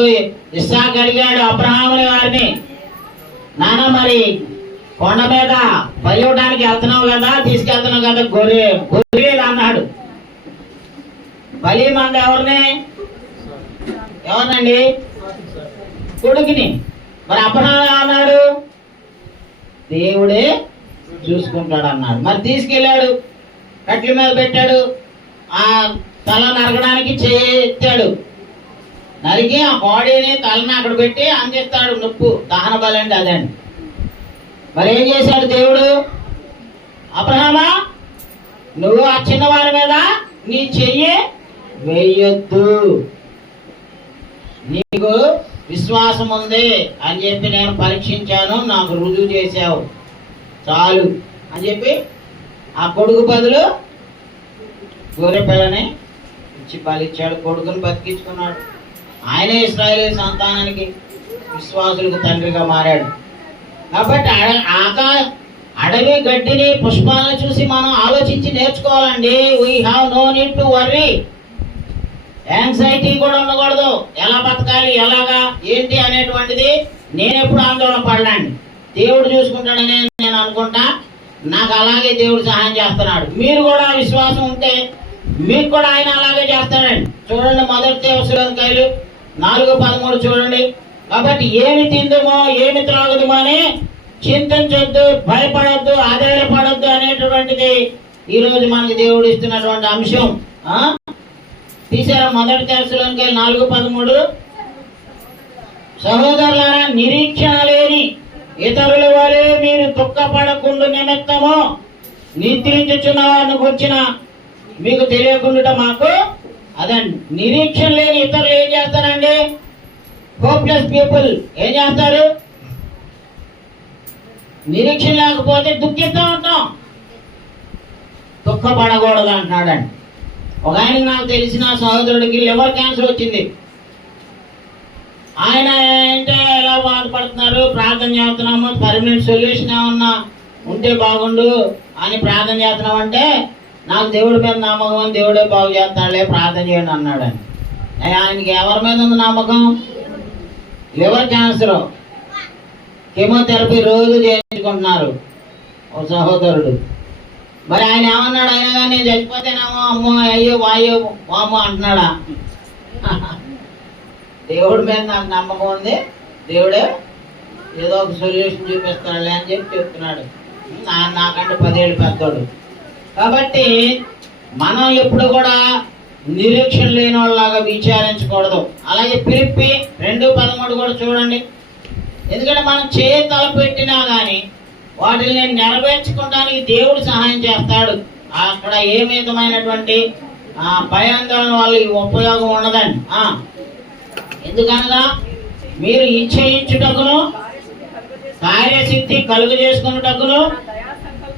ఇస్సాకు అడిగాడు అబ్రహాముని వారిని, నాన్న మరి కొండ మీద బలి ఇవ్వడానికి వెళ్తున్నావు కదా, తీసుకెళ్తున్నావు కదా, గొర్రె అన్నాడు. బలి మంది ఎవరినండి? కొడుకుని. మరి అబ్రహాము అన్నాడు దేవుడే చూసుకుంటాడు అన్నాడు. మరి తీసుకెళ్ళాడు, కట్ల మీద పెట్టాడు, ఆ తల నరకడానికి ఎత్తాడు. నరికి ఆ బాడీని తలని అక్కడ పెట్టి అందిస్తాడు. నొప్పు దహన బలి అంటే అదండి. మరి ఏం చేశాడు దేవుడు? అబ్రహామా నువ్వు ఆ చిన్నవారి మీద నీ చెయ్యి వేయొద్దు, నీకు విశ్వాసం ఉంది అని చెప్పి నేను పరీక్షించాను, నాకు రుజువు చేశావు చాలు అని చెప్పి ఆ కొడుకు బదులు గొర్రె పిల్లని ఇచ్చి బలిచ్చాడు. కొడుకుని బతికించుకున్నాడు. ఆయనే ఇశ్రాయేలు సంతానానికి విశ్వాసులకు తండ్రిగా మారాడు. కాబట్టి అడవి గడ్డిని పుష్పాలను చూసి మనం ఆలోచించి నేర్చుకోవాలండి. We have no need to worry. Anxiety కూడా ఉండకూడదు. ఎలా బతకాలి, ఎలాగా ఏంటి అనేటువంటిది నేను ఎప్పుడు ఆందోళన పడలేండి. దేవుడు చూసుకుంటాడని నేను అనుకుంటా. నాకు అలాగే దేవుడు సహాయం చేస్తున్నాడు. మీరు కూడా విశ్వాసం ఉంటే మీకు కూడా ఆయన అలాగే చేస్తాడండి. చూడండి, మొదటి తెస్సలోనికైలు 4:13 చూడండి. కాబట్టి ఏమి తిందుమో ఏమి త్రాగుదుమో అని చింతించొద్దు, భయపడొద్దు, ఆధారపడొద్దు అనేటువంటిది ఈరోజు మనకి దేవుడు ఇస్తున్నటువంటి అంశం. తీసారా? మొదటి తెస్సలోనికైలు 4:13. సహోదరులారా, నిరీక్షణ లేని ఇతరుల వలె మీరు దుఃఖపడకుండా నిమిత్తము నిద్రించుచున్న వారిని గుర్చిన మీకు తెలియకుండా మాకు అదండి. నిరీక్షణ లేని ఇతరులు ఏం చేస్తారండి? హోప్లెస్ పీపుల్ ఏం చేస్తారు? నిరీక్షణ లేకపోతే దుఃఖిస్తూ ఉంటాం. దుఃఖపడకూడదు అంటున్నాడండి. ఒక ఆయన నాకు తెలిసిన సహోదరుడికి లివర్ క్యాన్సర్ వచ్చింది. ఆయన అంటే ఎలా బాధపడుతున్నారు, ప్రార్థన చేస్తున్నాము, పర్మనెంట్ సొల్యూషన్ ఏమన్నా ఉంటే బాగుండు అని ప్రార్థన చేస్తున్నాం అంటే, నాకు దేవుడి మీద నమ్మకం, దేవుడే బాగు చేస్తాడులే, ప్రార్థన చేయండి అన్నాడు. అని ఆయనకి ఎవరి మీద ఉంది నమ్మకం? లివర్ క్యాన్సర్, కెమోథెరపీ రోజు చేయించుకుంటున్నారు ఒక సహోదరుడు. మరి ఆయన ఏమన్నాడు? ఆయన కానీ చచ్చిపోతేనేమో అమ్మో అయ్యో వాయో వామో అంటున్నాడా? దేవుడి మీద నాకు నమ్మకం ఉంది, దేవుడే ఏదో ఒక సొల్యూషన్ చూపిస్తాడులే అని చెప్పి చెప్తున్నాడు. నాకంటే 10 ఏళ్ళు పెద్దోడు. కాబట్టి మనం ఎప్పుడు కూడా నిరీక్షణ లేని వాళ్ళలాగా విచారించకూడదు. అలాగే ఫిలిప్పి 2:13 కూడా చూడండి. ఎందుకంటే మనం తలపెట్టినా కానీ వాటిని నెరవేర్చుకోవడానికి దేవుడు సహాయం చేస్తాడు. అక్కడ ఏ విధమైనటువంటి భయాందోళన వాళ్ళకి ఉపయోగం ఉండదండి. ఎందుకనగా మీరు ఇచ్చేయించుటకును కార్యసిద్ధి కలుగు చేసుకున్నటకును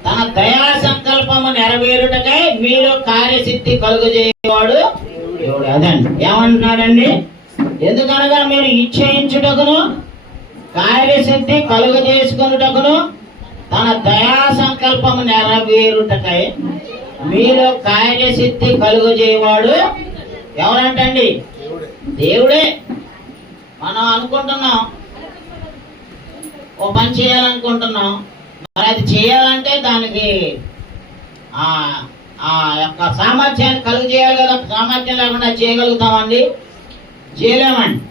తన దయా సంకల్పము నెరవేరుటకై మీరు కార్యసిద్ధి కలుగు చేయవాడు దేవుడు. అదండి ఏమంటున్నాడండి? ఎందుకనగా మీరు ఇచ్చేయించుటకును కార్యసిద్ధి కలుగు చేసుకున్నటకును తన దయా సంకల్పము నెరవేరుటకై మీరు కార్యసిద్ధి కలుగు చేయవాడు ఎవరంటండి? దేవుడే. మనం అనుకుంటున్నాం ఓ పని చేయాలనుకుంటున్నాం, మరి అది చేయాలంటే దానికి ఆ యొక్క సామర్థ్యాన్ని కలుగు చేయాలి కదా. సామర్థ్యం లేకుండా చేయగలుగుతామండి? చేయలేమండి.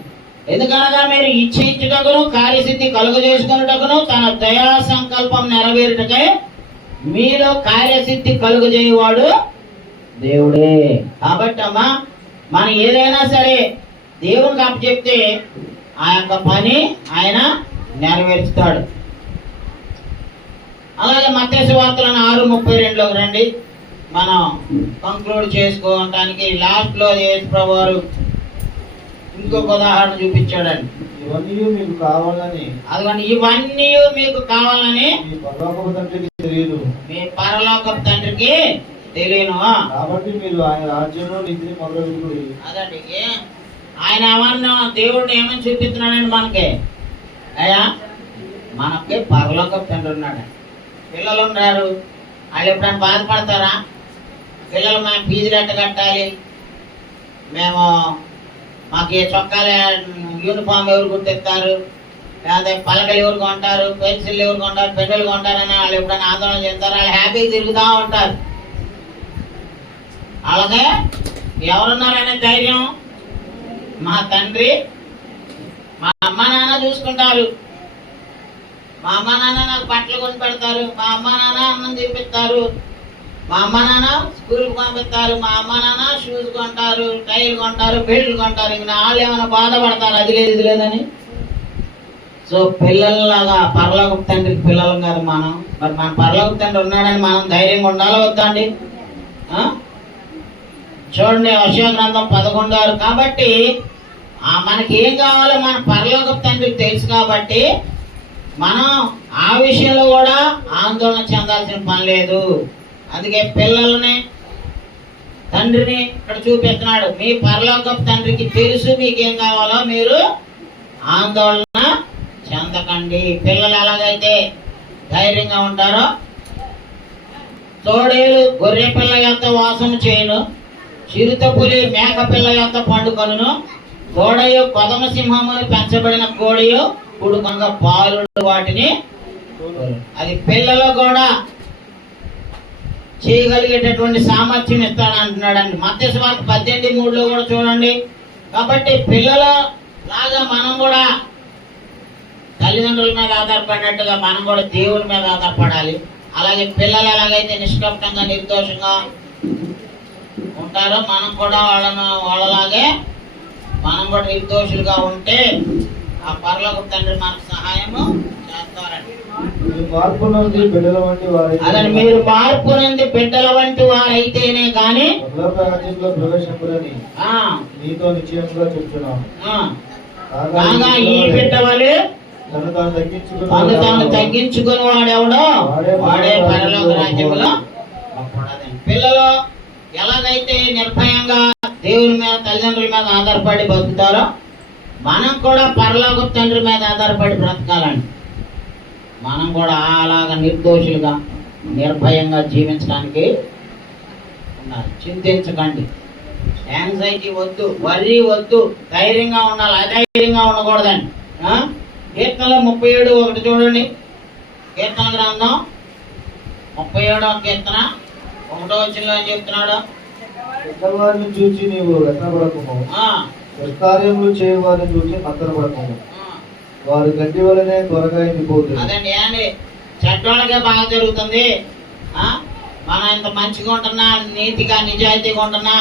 ఎందుకనగా మీరు ఇచ్చేయించుటకును కార్యసిద్ధి కలుగు చేసుకున్నటకును తన దయా సంకల్పం నెరవేరుటకై మీలో కార్యసిద్ధి కలుగు చేయవాడు దేవుడే. కాబట్టి అమ్మా మనం ఏదైనా సరే దేవునికి అప్పచెప్తే ఆ యొక్క పని ఆయన నెరవేర్చుతాడు. అలాగే మత్తయి సువార్తలను 6:32 రండి. మనం కంక్లూడ్ చేసుకోవటానికి లాస్ట్ లో యేసు ప్రభువు వారు ఇంకొక ఉదాహరణ చూపించాడండి. ఇవన్నీ మీకు కావాలని, అదిగోండి ఇవన్నీ మీకు కావాలని మీ పరలోకపు తండ్రికి తెలియను, మీ పరలోకపు తండ్రికి తెలియను. కాబట్టి మీరు ఆయన రాజ్యంలో నీతిని మొదలుపెట్టుకుని. అదండి ఆయన ఏమన్నా దేవుడిని ఏమని చూపిస్తున్నాడండి మనకి? అయ్యా మనకి పరలోకపు తండ్రి ఉన్నాడు. పిల్లలు ఉన్నారు, వాళ్ళు ఎప్పుడైనా బాధపడతారా? పిల్లలు మేము ఫీజులు ఎట్ట కట్టాలి, మేము మాకు చొక్కాల యూనిఫామ్ ఎవరు గుర్తిస్తారు, లేదా పలకలు ఎవరు కొంటారు, పెన్సిల్ ఎవరు కొంటారు, పెన్నులు కొంటారని వాళ్ళు ఎప్పుడైనా ఆందోళన చెందుతారు. వాళ్ళు హ్యాపీగా తిరుగుతూ ఉంటారు. అలాగే ఎవరున్నారనే ధైర్యం మా తండ్రి, మా అమ్మ నాన్న చూసుకుంటారు. మా అమ్మ నాన్న నాకు బట్టలు కొని పెడతారు, మా అమ్మ నాన్న అన్నం తినిపిస్తారు, మా అమ్మ నాన్న స్కూల్కి పంపిస్తారు, మా అమ్మ నాన్న షూస్ కొంటారు, టైర్లు కొంటారు, బెల్ట్లు కొంటారు. ఇంక వాళ్ళు ఏమైనా బాధపడతారు అది లేదు ఇది లేదని. సో పిల్లల్లాగా పరలోకపు తండ్రికి పిల్లలు కాదు మనం. మరి మన పరలోకపు తండ్రి ఉన్నాడని మనం ధైర్యంగా ఉండాలి వద్దా అండి? చూడండి యెషయా గ్రంథం 11:6. కాబట్టి మనకి ఏం కావాలో మన పరలోకపు తండ్రికి తెలుసు. కాబట్టి మనం ఆ విషయంలో కూడా ఆందోళన చెందాల్సిన పని లేదు. అందుకే పిల్లల్ని తండ్రిని ఇక్కడ చూపిస్తున్నాడు. మీ పరలోకపు తండ్రికి తెలుసు మీకేం కావాలో, మీరు ఆందోళన చెందకండి. పిల్లలు ఎలాగైతే ధైర్యంగా ఉంటారో, తోడేలు గొర్రె పిల్ల యొక్క వాసం చేయను, చిరుత పులి మేక పిల్ల యొక్క పండుకొను, కోడయు కొదమ సింహమును పెంచబడిన కోడియు కుడుకంగా పాలుడు వాటిని. అది పిల్లలు కూడా చేయగలిగేటటువంటి సామర్థ్యం ఇస్తాడు అంటున్నాడండి. మత్తయి సువార్త 18:3 కూడా చూడండి. కాబట్టి పిల్లల లాగా మనం కూడా తల్లిదండ్రుల మీద ఆధారపడినట్టుగా మనం కూడా దేవుని మీద ఆధారపడాలి. అలాగే పిల్లలు ఎలాగైతే నిష్కపటంగా నిర్దోషంగా ఉంటారో మనం కూడా వాళ్ళలాగే మనం కూడా నిర్దోషులుగా ఉంటే ఆ పరలోకపు తండ్రి మనకు సహాయము చేస్తారండి. అదని మీరు మార్పు నుండి బిడ్డల వంటి వారైతేనే కానీ నీతో నిశ్చయంగా చెప్తున్నాను. కాగా ఈ బిడ్డ వలె తను తాను తగ్గించుకుని వాడెవడో వాడే పరలోక రాజ్యములో. పిల్లలు ఎలాగైతే నిర్భయంగా దేవుని మీద తల్లిదండ్రుల మీద ఆధారపడి బతుకుతారో మనం కూడా పరలోక తండ్రి మీద ఆధారపడి బ్రతకాలండి. మనం కూడా అలాగా నిర్దోషులుగా నిర్భయంగా జీవించడానికి ఉండాలి. చింతించకండి, యాంగ్జైటీ వద్దు, వర్రీ వద్దు, ధైర్యంగా ఉండాలి, అధైర్యంగా ఉండకూడదండి. కీర్తనలో 37:1 చూడండి. కీర్తన గ్రంథం 37వ కీర్తన 1వ వచనంలో ఏం చెప్తున్నాడు? పెద్దవారిని చూసి నీవు వ్యసనపడకము, దుష్కార్యములు చేయవారిని చూసి మత్తరపడకము, వారు గడ్డి వలనే త్వరగా ఎండిపోతుంది. అదండి, ఏండి చెడ్డోళ్ళకే బాగా జరుగుతుంది. మనం ఇంత మంచిగా ఉంటున్నా, నీతిగా నిజాయితీగా ఉంటున్నా,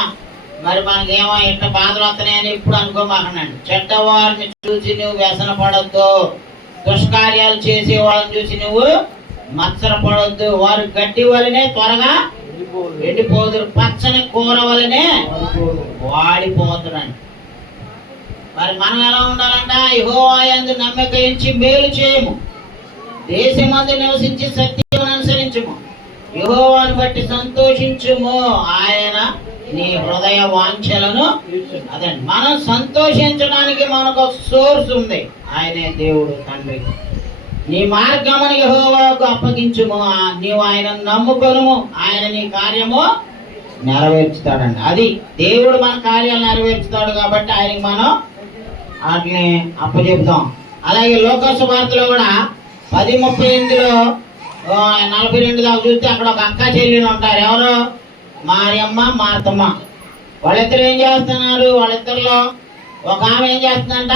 మరి మనకేమో ఇంత బాధలు వస్తున్నాయని ఇప్పుడు అనుకోమాకండి. చెడ్డవారిని చూసి నువ్వు వ్యసన పడొద్దు, దుష్కార్యాలు చేసే వాళ్ళని చూసి నువ్వు మత్సర పడొద్దు. వారు గడ్డి వలనే త్వరగా ఎండిపోదురు, పచ్చని కూర వలనే వాడిపోతురండి. మరి మనం ఎలా ఉండాలంట? యెహోవా యందు నమ్మిక ఉంచి మేలు చేయము, దేశమందు నివసించి సత్యమును అనుసరించుము, యెహోవాను బట్టి సంతోషించుము, ఆయన నీ హృదయ వాంఛలను. అదండి, మనం సంతోషించడానికి మనకు ఒక సోర్స్ ఉంది, ఆయనే దేవుడు తండ్రి. నీ మార్గమును యెహోవాకు అప్పగించుము, నీవు ఆయన నమ్ముకొనుము, ఆయన నీ కార్యము నెరవేర్చుతాడండి. అది దేవుడు మన కార్యాలు నెరవేర్చుతాడు కాబట్టి ఆయనకి మనం వాటిని అప్పచెప్తాం. అలాగే లోకాసు వార్తలో కూడా 10:38లో 42 దాకా చూస్తే అక్కడ ఒక అక్క చెల్లెలు ఉంటారు. ఎవరు? మరియమ్మ, మార్తమ్మ. వాళ్ళిద్దరు ఏం చేస్తున్నారు? వాళ్ళిద్దరిలో ఒక ఆమె ఏం చేస్తుందంట?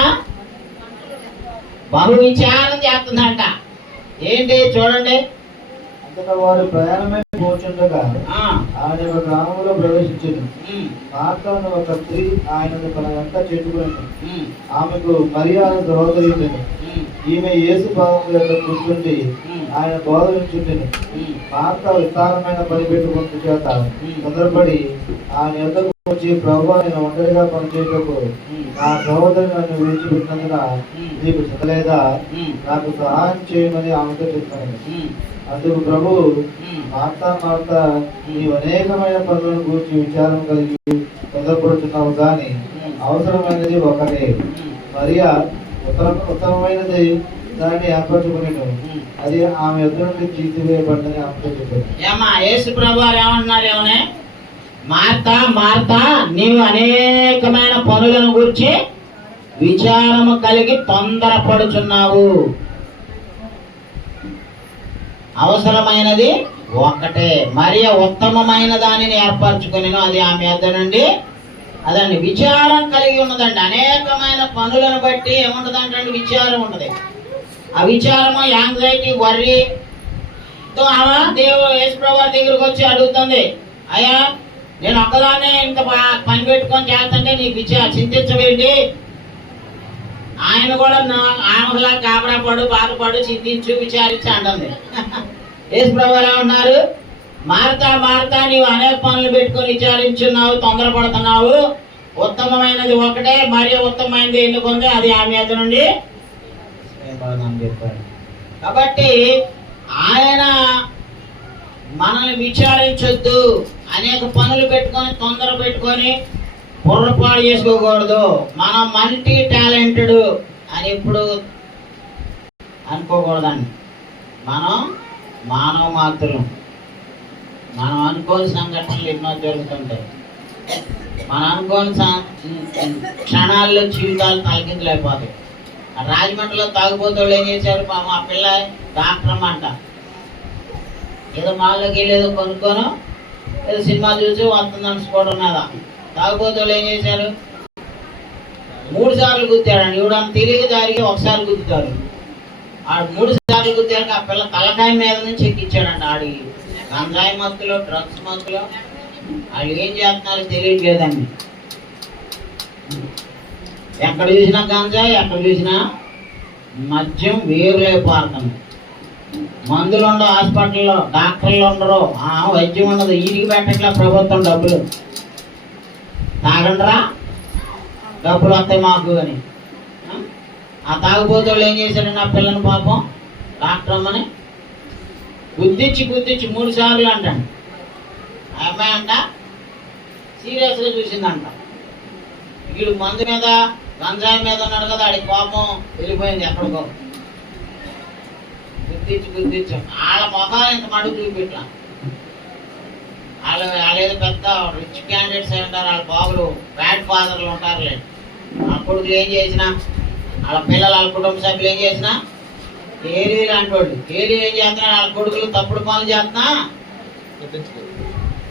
బహు విచారం చేస్తుందంట. ఏంటి చూడండి. అంతటా వారు ప్రయాణమే పోచుండగా ఆయన ఒక గ్రామంలో ప్రవేశించింది. మార్త అనే ఒక స్త్రీ ఆయనను తన వెంట చేర్చుకుని ఆమెకు మరియా సహోదరి ఉండేది. ఈమె యేసు పాదముల యొక్క కూర్చుండి ఆయన బోధ వింటుండెను. మార్త విస్తారమైన పని పెట్టుకున్న చేత తొందరపడి ఆయన ఎద్దకు వచ్చి, ప్రభువా, నేను ఒంటరిగా పనిచేయటకు నా సహోదరి నన్ను విడిచిపెట్టినందున నీకు చదలేదా? నాకు సహాయం చేయమని ఆమెతో చెప్తాను. అందుకు ప్రభు, మార్తా మార్తా, నీవు అనేకమైన పనులను గురించి విచారం కలిగి తొందరపడుతున్నావు, కానీ అవసరమైనది ఒకటే. మరియా ఉత్తమమైనది దాన్ని ఏర్పరచుకునేను, అది ఆమె ఎదురు నుండి తీసివేయబడ్డని ఆమెతో చెప్పారు. ఏమా యేసు ప్రభు ఏమంటున్నారు? ఏమనే? మార్తా మార్తా, నీవు అనేకమైన పనులను గురించి విచారము కలిగి తొందరపడుచున్నావు, అవసరమైనది ఒక్కటే. మరియ ఉత్తమమైన దానిని ఏర్పరచుకునేను, అది ఆమె యొద్ద నుండి. అదండి, విచారం కలిగి ఉన్నదండి. అనేకమైన పనులను బట్టి ఏముంటదంటే విచారం ఉంటది. ఆ విచారము యాంగ్జైటీ, వర్రీతో ఆమె యేసు ప్రభు దగ్గరకు వచ్చి అడుగుతుంది, అయ్యా, నేను ఒక్కదాన్నే ఇంత పని పెట్టుకొని చేస్తుంటే నీకు చింతించవేంటి? ఆయన కూడా ఆమెలా గాబరా పడు, బాధపడు, చింతించు, విచారించు అంటుంది. యేసు ప్రభు ఏమన్నారు? మార్తా మార్తా, నీవు అనేక పనులు పెట్టుకొని విచారించున్నావు, తొందరపడుతున్నావు, ఉత్తమమైనది ఒకటే, మరియు ఉత్తమమైనది ఎన్నుకుంది, అది ఆమె యొద్ద నుండి చెప్పాడు. కాబట్టి ఆయన మనల్ని విచారించొద్దు, అనేక పనులు పెట్టుకొని తొందర పెట్టుకొని పొర్రపాటు చేసుకోకూడదు. మనం మల్టీ టాలెంటెడ్ అని ఎప్పుడు అనుకోకూడదండి. మనం మానవ మాత్రం. మనం అనుకోని సంఘటనలు ఎన్నో జరుగుతుంటాయి. మనం అనుకోని క్షణాల్లో జీవితాలు తలకిందులైపోతాయి. రాజమండ్రిలో తాగుబోతోళ్ళు ఏం చేశారు? మా పిల్ల డాక్టర్ అంట, ఏదో మాల్లోకి వెళ్ళి ఏదో కొనుక్కోను, ఏదో సినిమా చూసి వస్తుందని స్కూటర్ మీద. తాగుబోతోళ్ళు ఏం చేశారు? 3 సార్లు గుద్దాడండి. ఇవ్వడానికి తిరిగి దారికి ఒకసారి గుద్దుతారు. ఆడు 3 సార్లు గుద్దాక ఆ పిల్ల తలకాయ మీద నుంచి ఎక్కించాడంట. ఆడి గంజాయి మత్తులో, డ్రగ్స్ మత్తులో వాళ్ళు ఏం చేస్తున్నారో తెలియట్లేదండి. ఎక్కడ చూసినా గంజాయి, ఎక్కడ చూసినా మద్యం వేరులైపోతుంది. మందులు ఉండవు హాస్పిటల్లో, డాక్టర్లు ఉండరు, వైద్యం ఉండదు. ఈడికి పెట్టట్లే ప్రభుత్వం డబ్బులు. తాగండ్రా, డబ్బులు వస్తాయి మాకు అని. ఆ తాగుబోతోళ్ళు ఏం చేశాడు? నా పిల్లని పాపం డాక్టర్ అమ్మని గుద్దించి 3 సార్లు అంటాడు. ఆ అమ్మాయి అంట సీరియస్ గా చూసిందంట. వీడు మందు మీద గంజాయి మీద ఉన్నాడు కదా, ఆడి కోపం వెళ్ళిపోయింది ఎక్కడికో. గుర్తించు వాళ్ళ మొఖాలు ఇంత మడుగు చూపిట్లా. వాళ్ళేదో పెద్ద రిచ్ క్యాండిడేట్స్ అయి ఉంటారు, వాళ్ళ బాబులు బ్యాడ్ ఫాదర్లు ఉంటారులే. ఆ కొడుకులు ఏం చేసినా, వాళ్ళ పిల్లలు వాళ్ళ కుటుంబ సభ్యులు ఏం చేసినా, ఏరి లాంటి వాళ్ళు ఏం చేస్తున్నా, వాళ్ళ కొడుకులు తప్పుడు పనులు చేస్తున్నా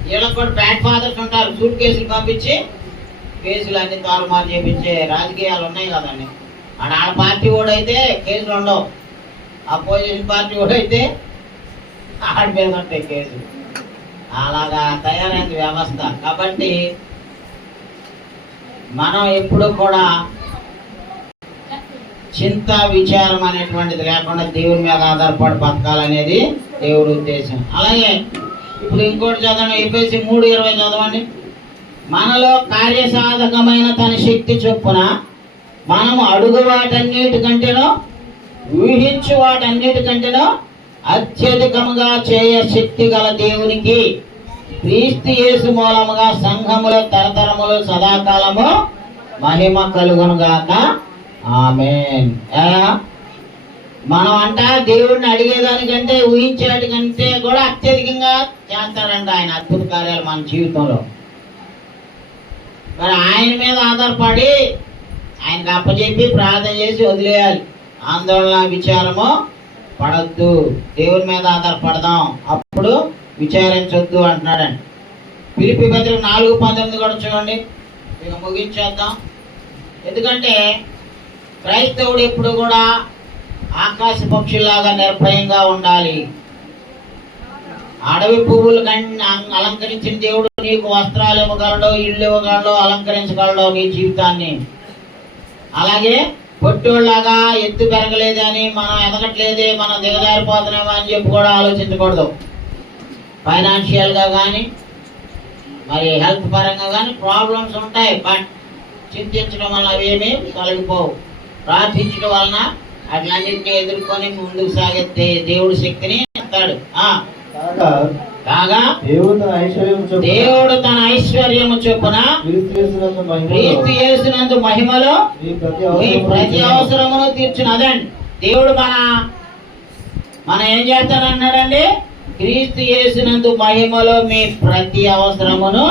వీళ్ళకి కూడా బ్యాడ్ ఫాదర్స్ ఉంటారు. సూట్ కేసులు పంపించి కేసులు అన్ని తారుమారు చేపించే రాజకీయాలు ఉన్నాయి కదండి. వాళ్ళ పార్టీ కూడా అయితే కేసులు ఉండవు, అపోజిషన్ పార్టీ కూడా అయితే ఆడి మీద ఉంటాయి కేసులు. అలాగా తయారైంది వ్యవస్థ. కాబట్టి మనం ఎప్పుడు కూడా చింత విచారం అనేటువంటిది లేకుండా దేవుని మీద ఆధారపడి బతకాలనేది దేవుడి ఉద్దేశం. అలాగే ఇప్పుడు ఇంకోటి చదవండి, ఎఫెసీ 3:20 చదవండి. మనలో కార్యసాధకమైన తన శక్తి చొప్పున మనము అడుగు వాటన్నిటికంటేనో ఊహించు వాటన్నిటికంటేనో అత్యధికముగా చేయ శక్తి గల దేవునికి క్రీస్తు యేసు మూలముగా సంఘములో తరతరములు సదాకాలము మహిమ కలుగును గాక. ఆమేన్. మనం అంట దేవుడిని అడిగేదానికంటే ఊహించేటికంటే కూడా అత్యధికంగా చేస్తాడంట ఆయన అద్భుత కార్యాలు మన జీవితంలో. మరి ఆయన మీద ఆధారపడి ఆయనకు అప్పచెప్పి ప్రార్థన చేసి వదిలేయాలి. ఆందోళన విచారము పడద్దు, దేవుని మీద ఆధారపడదాం, అప్పుడు విచారించొద్దు అంటున్నాడండి. ఫిలిప్పీ పత్రిక 4:19 కూడా చూడండి. ఇక ముగించేద్దాం. ఎందుకంటే క్రైస్తవుడు ఎప్పుడు కూడా ఆకాశ పక్షుల్లాగా నిర్భయంగా ఉండాలి. అడవి పువ్వులు అలంకరించిన దేవుడు నీకు వస్త్రాలు ఇవ్వగలడు, ఇళ్ళు ఇవ్వగలడు, అలంకరించగలడు నీ జీవితాన్ని. అలాగే పొట్టోళ్ళలాగా ఎత్తు పెరగలేదని, మనం ఎదగట్లేదే, మనం దిగజారిపోతున్నామో అని చెప్పి కూడా ఆలోచించకూడదు. ఫైనాన్షియల్ గా కానీ మరి హెల్త్ పరంగా కానీ ప్రాబ్లమ్స్ ఉంటాయి. బట్ చింతించడం వల్ల అవేమీ తొలగిపోవు. ప్రార్థించడం వలన అట్లన్నింటినీ ఎదుర్కొని ముందుకు సాగే దేవుడు శక్తిని ఇస్తాడు. కాగా దేవుడు తన ఐశ్వర్యము చొప్పున క్రీస్తు యేసునందు మహిమలో మీ ప్రతి అవసరమును తీర్చును. అదండి దేవుడు మన ఏం చేస్తానన్నాడండి? క్రీస్తు యేసునందు మహిమలో మీ ప్రతి అవసరమును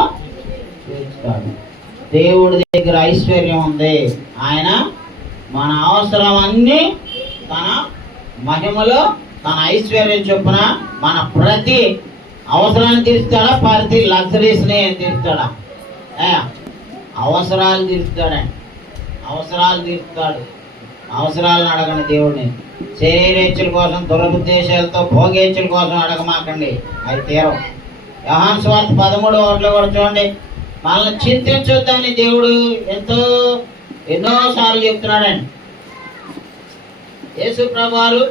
తీర్చుతాడు. దేవుడి దగ్గర ఐశ్వర్యం ఉంది. ఆయన మన అవసరం అన్ని తన మహిమలో తన ఐశ్వర్యం చొప్పున మన ప్రతి అవసరాన్ని తీరుస్తాడా? ప్రతి లగ్జరీస్ ని తీరుస్తాడా? అవసరాలు తీరుస్తాడండి. అవసరాలు తీరుస్తాడు. అవసరాలను అడగండి దేవుడిని. శరీరేచ్ఛల కోసం, దురదుద్దేశాలతో భోగేచ్ఛల కోసం అడగమాకండి, అవి తీరం. యోహాను సువార్త 13:1 కూడా చూడండి. మనల్ని చింతించొద్దని దేవుడు ఎన్నోసార్లు చెప్తున్నాడండి. యేసు ప్రభువారు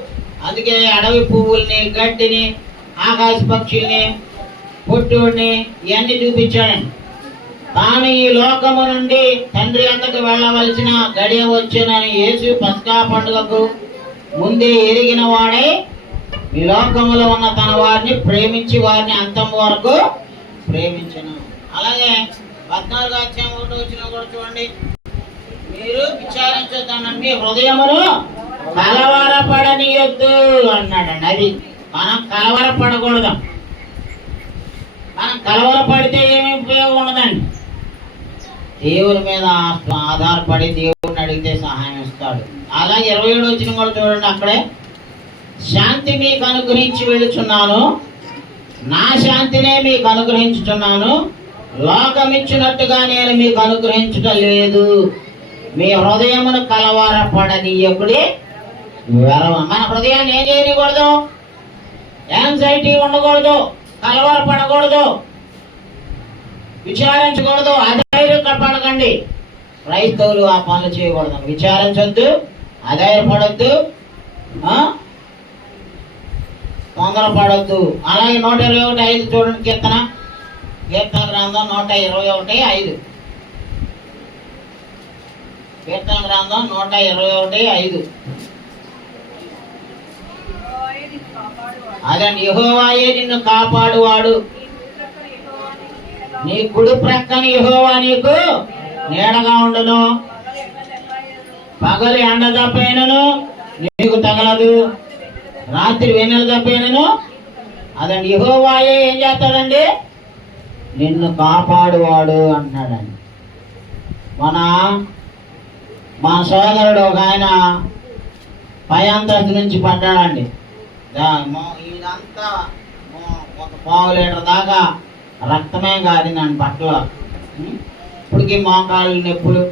అందుకే అడవి పువ్వుల్ని, గడ్డిని, ఆకాశ పక్షుల్ని, పొట్టుని ఇవన్నీ చూపించాడండి. తాను ఈ లోకము నుండి తండ్రి అంతకు వెళ్ళవలసిన గడియ వచ్చేనని యేసు పస్కా పండుగకు ముందే ఎరిగిన వాడై ఈ లోకములో ఉన్న తన వారిని ప్రేమించి వారిని అంతం వరకు ప్రేమించను. అలాగే 14:1 కూడా చూడండి. మీరు విచారించొద్దనండి, మీ హృదయమును కలవరపడనీయొద్దు అన్నాడండి. అది మనం కలవరపడకూడదు. మనం కలవరపడితే ఏమి ఉపయోగం ఉండదండి. దేవుని మీద ఆధారపడి దేవుడిని అడిగితే సహాయం ఇస్తాడు. అలాగే 27 కూడా చూడండి. అక్కడే శాంతి మీకు అనుగ్రహించి వెళుచున్నాను, నా శాంతినే మీకు అనుగ్రహించుచున్నాను, లోకమిచ్చినట్టుగా నేను మీకు అనుగ్రహించటం లేదు. మీ హృదయమును కలవరపడనీయకుడి. మన హృదయాన్ని ఏం చేయకూడదు? యాంగ్జైటీ ఉండకూడదు, కలవరపడకూడదు, విచారించకూడదు, అధైర్యపడకండి. క్రైస్తవులు ఆ పనులు చేయకూడదు. విచారించొద్దు, అధైర్యపడొద్దు, తొందరపడొద్దు. అలాగే 121:5 చూడండి. కీర్తన గ్రంథం 121:5. కీర్తన గ్రంథం 121:5. అదండి, యెహోవాయే నిన్ను కాపాడువాడు, నీ కుడి ప్రక్కన యెహోవా నీకు నీడగా ఉండును. పగలు ఎండ దప్పైనను నీకు తగలదు, రాత్రి వెన్నెల దప్పైనను. అదండి యెహోవాయే ఏం చేస్తాడండి? నిన్ను కాపాడువాడు అంటున్నాడండి. మా సోదరుడు ఒక ఆయన పై అంతస్తు నుంచి పడ్డాడండి. ఇదంతా ఒక 1 లీటర్ దాకా రక్తమే కారిందండి బట్టలో. ఇప్పటికీ మోకాళ్ళు నొప్పులు,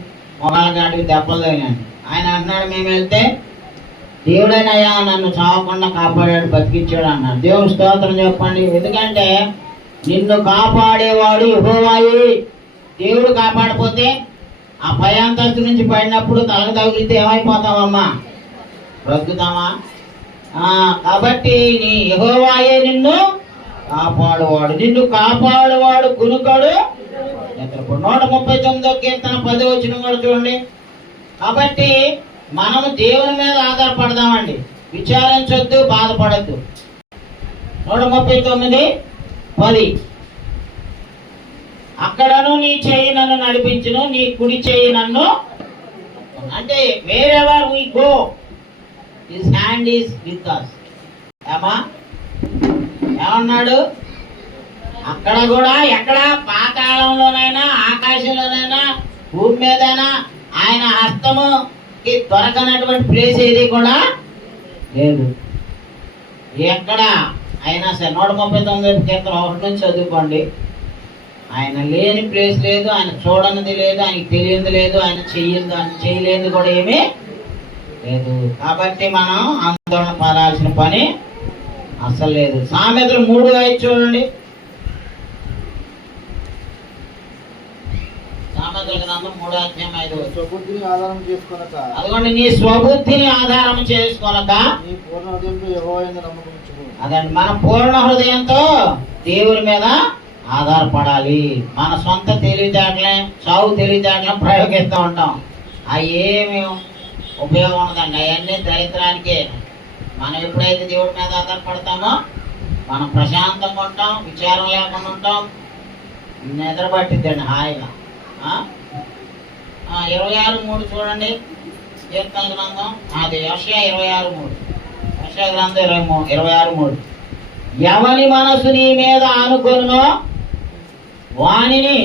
మొగాళ్ళ కాటికి దెబ్బలు తగినండి. ఆయన అంటున్నాడు, మేము వెళ్తే దేవుడైనయ్యా నన్ను చావకుండా కాపాడాడు, బతికించాడు అన్నాడు. దేవుని స్తోత్రం చెప్పండి. ఎందుకంటే నిన్ను కాపాడేవాడు యెహోవాయే. దేవుడు కాపాడపోతే ఆ పై అంతస్తు నుంచి పడినప్పుడు తలకు తగిలితే ఏమైపోతావమ్మా? బ్రతుకుతామా? కాబట్టి నీ యెహోవాయే నిన్ను కాపాడువాడు. నిన్ను కాపాడువాడు కునుకడు నిద్రపోడు. 139వ కీర్తన 10వ వచనం కూడా చూడండి. కాబట్టి మనము దేవుని మీద ఆధారపడదామండి. విచారించొద్దు, బాధపడద్దు. 139:10 అక్కడను నీ చెయ్యి నన్ను నడిపించును, నీ కుడి చెయ్యి నన్ను. అంటే wherever we go his hand is with us. ఏమన్నాడు? అక్కడ కూడా ఎక్కడ పాతాళంలోనైనా ఆకాశంలోనైనా భూమి మీదైనా ఆయన హస్తముకి దొరకనటువంటి ప్లేస్ ఏది కూడా లేదు. ఎక్కడ అయినా సరే 139 కీర్తన 1 నుంచి చదువుకోండి. ఆయన లేని ప్లేస్ లేదు, ఆయన చూడనిది లేదు, ఆయనకి తెలియనిది లేదు, ఆయన చేయలేనిది కూడా ఏమీ లేదు. కాబట్టి మనం ఆందోళన పడాల్సిన పని అసలు లేదు. సామెతలు 3:5 చూడండి. సామెతల గ్రంథం 3:5. స్వబుద్ధిని ఆధారం చేసుకొనక, అదిగోండి, నీ స్వబుద్ధిని ఆధారం చేసుకోనక నీ పూర్ణ హృదయంతో యెహోవా యందు నమ్మకం ఉంచుము. అదండి, మన పూర్ణ హృదయంతో దేవుని మీద ఆధారపడాలి. మన సొంత తెలివితేటలే, చావు తెలివితేటలను ప్రయోగిస్తూ ఉంటాం. అవి ఏమి ఉపయోగం ఉండదండి. అవన్నీ దరిద్రానికే. మనం ఎప్పుడైతే దేవుడి మీద ఆధారపడతామో మనం ప్రశాంతంగా ఉంటాం, విచారం లేకుండా ఉంటాం, నిద్ర పట్టిద్దండి హాయిగా. 26:3 చూడండి. కీర్తన గ్రంథం అది యెషయా 26:3. యెషయా గ్రంథం 26:3. ఎవని మనసు నీ మీద ఆనుకొనునో వానిని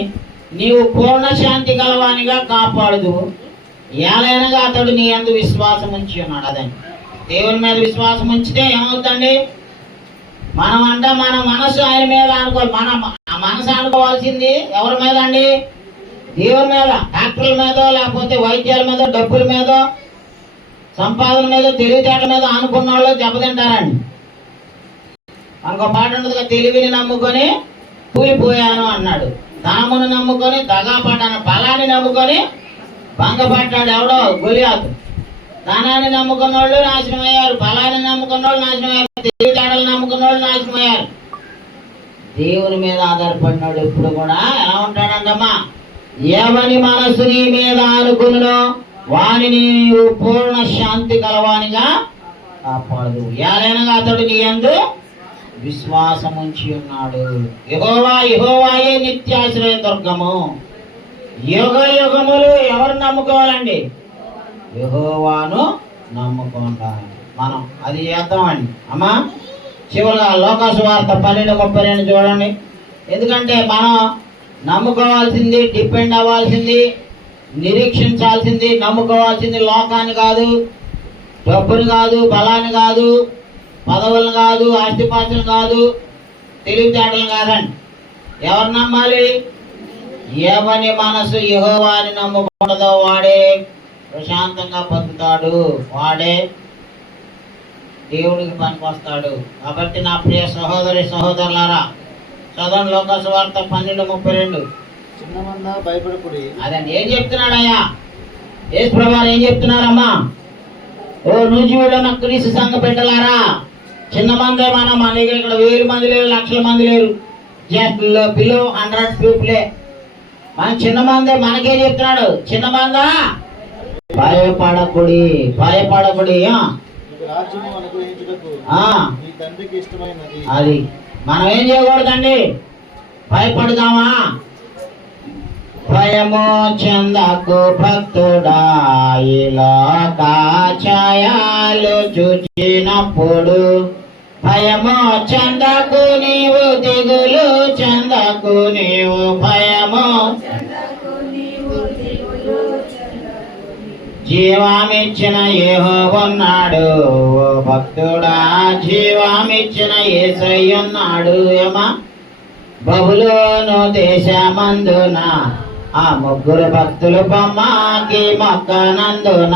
నీవు పూర్ణ శాంతి గలవానిగా కాపాడుదు, ఏలైనగా అతడు నీ యందు విశ్వాసం ఉంచి ఉన్నాడు. అదండి, దేవుని మీద విశ్వాసం ఉంచితే ఏమవుతుందండి? మన మనసు ఆయన మీద అనుకోవాలి. ఆ మనసు అనుకోవాల్సింది ఎవరి మీద అండి? దేవుని మీద. డాక్టర్ల మీద, లేకపోతే వైద్యాల మీద, డబ్బుల మీద, సంపాదన మీద, తెలివితేటల మీద అనుకున్న వాళ్ళు దెబ్బతింటారండి. మనకు పాట ఉండదుగా, తెలివిని నమ్ముకొని కూలిపోయాను అన్నాడు, ధనమును నమ్ముకొని దగాపడ్డాను, బలాన్ని నమ్ముకొని భంగపడ్డాడు ఎవడో గొలియాతు. ధనాన్ని నమ్ముకున్న వాళ్ళు నాశనం అయ్యారు, బలాన్ని నమ్ముకున్న వాళ్ళు నాశనం అయ్యారు, తెలివితేటలు నమ్ముకున్న వాళ్ళు నాశనం అయ్యారు. దేవుని మీద ఆధారపడినాడు ఎప్పుడు కూడా ఎలా ఉంటాడంటమ్మా? ఎవని మనసు నీ మీద ఆనుకునునో వానిని నీవు పూర్ణ శాంతి గలవానిగా కాపాడు, ఏలైనగా అతడు నీ యందు విశ్వాసం ఉంచి ఉన్నాడు. యెహోవాయే నిత్యాశ్రయ దుర్గము. యుగ యుగములు ఎవరు నమ్ముకోవాలండి? యెహోవాను నమ్ముకోవాలి. మనం అది చేద్దామండి. అమ్మా, చివరిగా లోకాసు వార్త 12:32 చూడండి. ఎందుకంటే మనం నమ్ముకోవాల్సింది, డిపెండ్ అవ్వాల్సింది, నిరీక్షించాల్సింది, నమ్ముకోవాల్సింది లోకాన్ని కాదు, డబ్బుని కాదు, బలాన్ని కాదు, పదవులను కాదు, ఆస్తిపాస్తులు కాదు, తెలివితేటలు కాదండి. ఎవరు నమ్మాలి? ఎవని మనసు యెహోవాని నమ్ముకుంటుందో వాడే ప్రశాంతంగా బతుకుతాడు, వాడే దేవుడికి పనికొస్తాడు. కాబట్టి నా ప్రియ సహోదరులారా, చదవండి లోకాసు వార్త 12:32. చిన్నమన్నా భయపడకుడి. అదండి, ఏం చెప్తున్నాడయ్యా యేసు ప్రభువారు? ఏం చెప్తున్నారమ్మా? ఓ నూజివీడున్న క్రీస్తు సంఘ బిడ్డలారా, చిన్న మందే మన దగ్గర ఇక్కడ 1000 మంది లేరు, లక్షల మంది లేరు, జస్ట్ బిలో 100 పీపులే. మన చిన్న మందే. మనకేం చెప్తున్నాడు? చిన్న మందా భయపడకుడి, భయపడకుడి. రాజ్యము అనుగ్రహించుటకు నీ తండ్రికి ఇష్టమైనది. అది మనం ఏం చేయకూడదండి? భయపడదామా? భయము చెందకు భక్తుడా, ఈ లోక ఛాయలు చూచినప్పుడు. భయము చెందకు నీవు, దిగులు చెందకు నీవు, భయము జీవామిచ్చిన యెహోవాన్నాడు. ఓ భక్తుడా, జీవామిచ్చిన యేసయ్య ఉన్నాడు. ఏమా బబులోను దేశమందున ఆ ముగ్గురు భక్తులు బొమ్మకి మొక్కనందున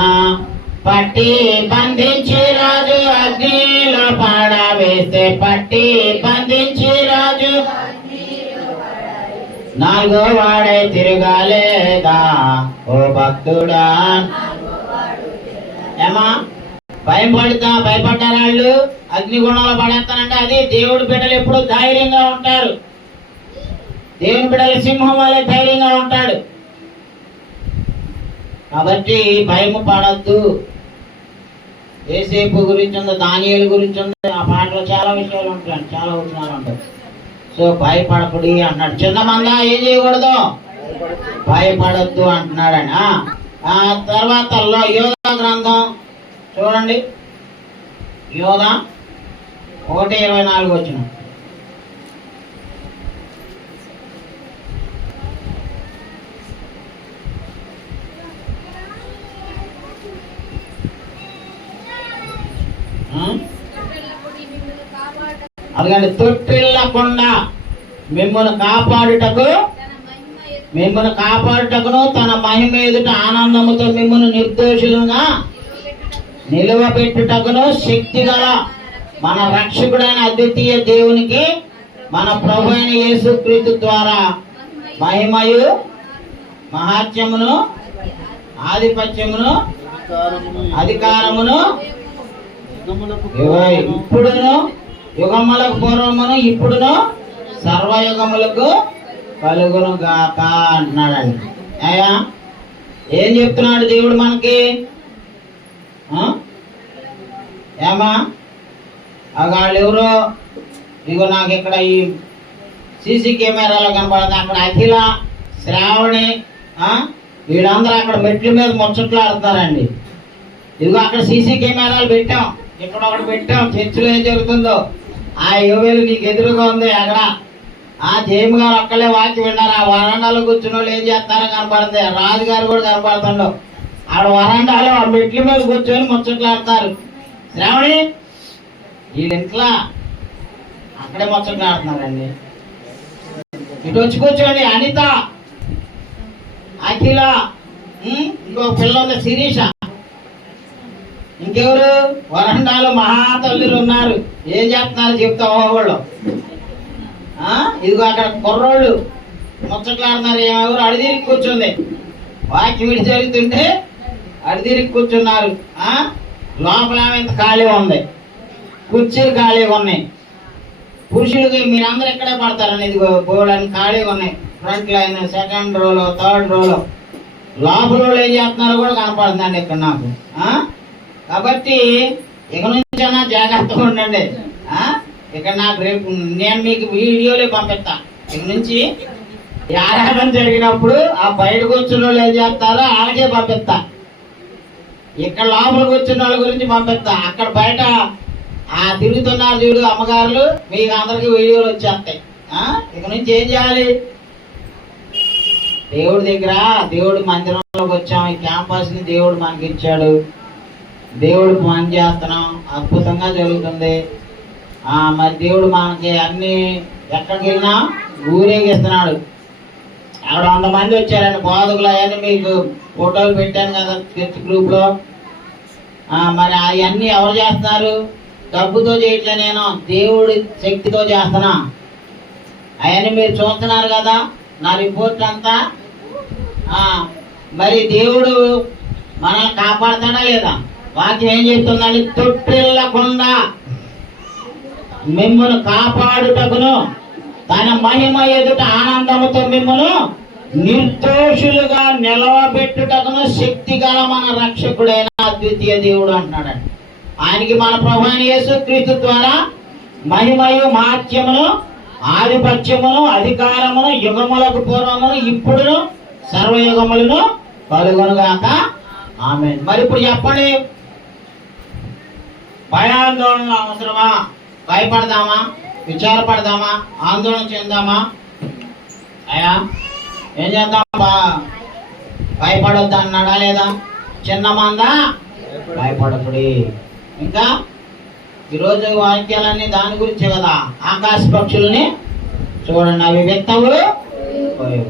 పట్టి బంధించి రాజు అగ్నిలో పాడవేస్తే, పట్టి బంధించి రాజు నాలుగో వాడై తిరగాలేదా ఓ భక్తుడా. ఏమా భయపడ్డారు వాళ్ళు, అగ్నిగుణంలో పడేస్తానంటే అది దేవుడి బిడ్డలు ఎప్పుడు ధైర్యంగా ఉంటారు. దేవుని బిడ్డల సింహం వల్లే ధైర్యంగా ఉంటాడు. కాబట్టి భయము పడద్దు. ఏసేపు గురించి ఉంది, దానియేలు గురించి ఉంది, ఆ పాటలో చాలా విషయాలు ఉంటాయి, చాలా వచనాలు ఉంటాయి. సో భయపడకుడి అంటున్నాడు. చిన్న మంద ఏం చేయకూడదు, భయపడద్దు అంటున్నాడని. ఆ తర్వాత యోధా గ్రంథం చూడండి, యోధా 1:24 వచ్చిన. అందుకని తొట్టిల్లకుండా మిమ్మల్ని కాపాడుటకును తన మహిమ ఎదుట ఆనందముతో మిమ్మల్ని నిర్దోషులుగా నిలువబెట్టుటకును శక్తి గల మన రక్షకుడైన అద్వితీయ దేవునికి మన ప్రభు అయిన యేసుక్రీస్తు ద్వారా మహిమయు మహాత్యమును ఆధిపత్యమును అధికారమును ఇప్పుడును యుగములకు పూర్వమును ఇప్పుడును సర్వయుగములకు కలుగును గాక అంటున్నాడండి. అయ్యా ఏం చెప్తున్నాడు దేవుడు మనకి? ఏమా వాళ్ళు ఎవరో, ఇగో నాకు ఇక్కడ ఈ సీసీ కెమెరాలో కనపడుతుంది, అక్కడ అఖిల, శ్రావణి, వీళ్ళందరూ అక్కడ మెట్ల మీద ముచ్చట్లాడుతున్నారండి. ఇదిగో అక్కడ సీసీ కెమెరాలు పెట్టాం, ఇక్కడ ఒకటి పెట్టాం, చర్చిలో ఏం జరుగుతుందో ఆ యువలు నీకు ఎదురుగా ఉంది. అక్కడ ఆ జేమ్ గారు ఒక్కలే వాక్యం విన్నారు. ఆ వరండాలో కూర్చున్న వాళ్ళు ఏం చేస్తారో కనపడుతుంది. రాజుగారు కూడా కనపడుతుండో ఆడ వరండాలో ఆ మెట్ల మీద కూర్చొని ముచ్చట్లాడతారు. శ్రావణి వీళ్ళ ఇంట్లో అక్కడే ముచ్చట్లాడుతున్నారండి. ఇటు వచ్చి కూర్చోండి. అనిత, అఖిల, ఇంకో పిల్ల ఉంది శిరీష, ఇంకెవరు వరండాలో మహాతల్లులు ఉన్నారు. ఏం చేస్తున్నారు చెప్తా వాళ్ళు. ఇదిగో అక్కడ కుర్రోళ్ళు ముచ్చట్లాడుతున్నారు. ఎవరు అడిదిరికి కూర్చుంది, వాకి విడి జరుగుతుంటే అడిదిరికి కూర్చున్నారు. లోపల ఇంత ఖాళీ ఉంది, కుర్చీలు ఖాళీగా ఉన్నాయి. పురుషులకి మీరందరూ ఇక్కడే పడతారని ఇదిగో బోర్డు ఖాళీగా ఉన్నాయి. ఫ్రంట్ లైన్, సెకండ్ రోలో, థర్డ్ రోలో. లోపల వాళ్ళు ఏం చేస్తున్నారో కూడా కనపడుతుందండి ఇక్కడ నాకు. కాబట్టి ఇక నుంచి అన్నా జాగ్రత్తగా ఉండండి. ఇక్కడ నాకు రేపు నేను మీకు వీడియోలే పంపిస్తా. ఇక నుంచి ఆరాధన జరిగినప్పుడు ఆ బయట కూర్చున్న వాళ్ళు ఏం చేస్తారో అలాగే పంపిస్తా. ఇక్కడ లోపల కూర్చున్న వాళ్ళ గురించి పంపిస్తా. అక్కడ బయట తిరుగుతున్నారు చూడు అమ్మగారులు, మీకు అందరికి వీడియోలు వచ్చేస్తాయి. ఇక నుంచి ఏం చేయాలి? దేవుడి దగ్గర, దేవుడి మందిరంలోకి వచ్చాం. ఈ క్యాంపస్ ని దేవుడు మనకి ఇచ్చాడు. దేవుడు పని చేస్తున్నాం, అద్భుతంగా జరుగుతుంది. మరి దేవుడు మనకి అన్ని ఎక్కడికి వెళ్ళినా ఊరేగిస్తున్నాడు. అక్కడ 100 మంది వచ్చారండి బోధకులు. అవన్నీ మీకు ఫోటోలు పెట్టాను కదా చర్చ్ గ్రూప్ లో. మరి అవన్నీ ఎవరు చేస్తున్నారు? డబ్బుతో చేయట్లే, నేను దేవుడి శక్తితో చేస్తున్నా. అవన్నీ మీరు చూస్తున్నారు కదా నా రిపోర్ట్ అంతా. మరి దేవుడు మనల్ని కాపాడుతాడా లేదా? వాక్యం ఏం చెప్తుందండి? తొట్టిల్లకుండా మిమ్మల్ని కాపాడుటకును తన మహిమ ఎదుట ఆనందముతో మిమ్మల్ని నిర్దోషులుగా నిలవబెట్టుటకును శక్తి గల మన రక్షకుడైన అద్వితీయ దేవుడు అంటున్నాడండి. ఆయనకి మన ప్రభువైన యేసుక్రీస్తు ద్వారా మహిమయు మహాత్యమును ఆధిపత్యమును అధికారమును యుగములకు పూర్వమును ఇప్పుడును సర్వయుగములను కలుగునుగాక ఆమేన్. మరి ఇప్పుడు చెప్పండి, భయాందోళన అవసరమా? భయపడదామా? విచారపడదామా? ఆందోళన చెందామా? అయ్యా ఏం చేద్దాం? భయపడొద్దు అన్నాడా లేదా? చిన్న మంద భయపడకుడి. ఇంకా ఈరోజు వాక్యాలన్నీ దాని గురించే కదా. ఆకాశ పక్షులని చూడండి, అవి విత్తవులు కోయవు.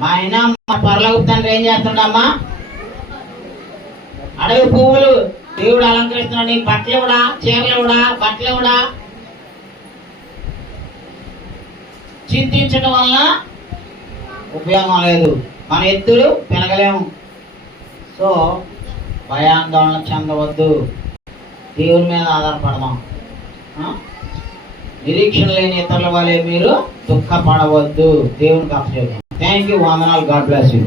మా ఆయన మా పరలోక తండ్రి ఏం చేస్తుండమ్మా? అడవి పువ్వులు దేవుడు అలంకరిస్తున్నాడు. నీకు బట్టలు ఇవ్వడా? చీరలు ఇవ్వడా? బట్టలు ఇవ్వడా? చింతించడం వల్ల ఉపయోగం లేదు. మన ఎత్తులు పెరగలేము. సో భయాందోళన చెందవద్దు. దేవుని మీద ఆధారపడదాం. నిరీక్షణ లేని ఇతరుల వలె మీరు దుఃఖపడవద్దు. దేవునికి అప్పచెప్పాం. Thank you. వందనాలు. God bless you.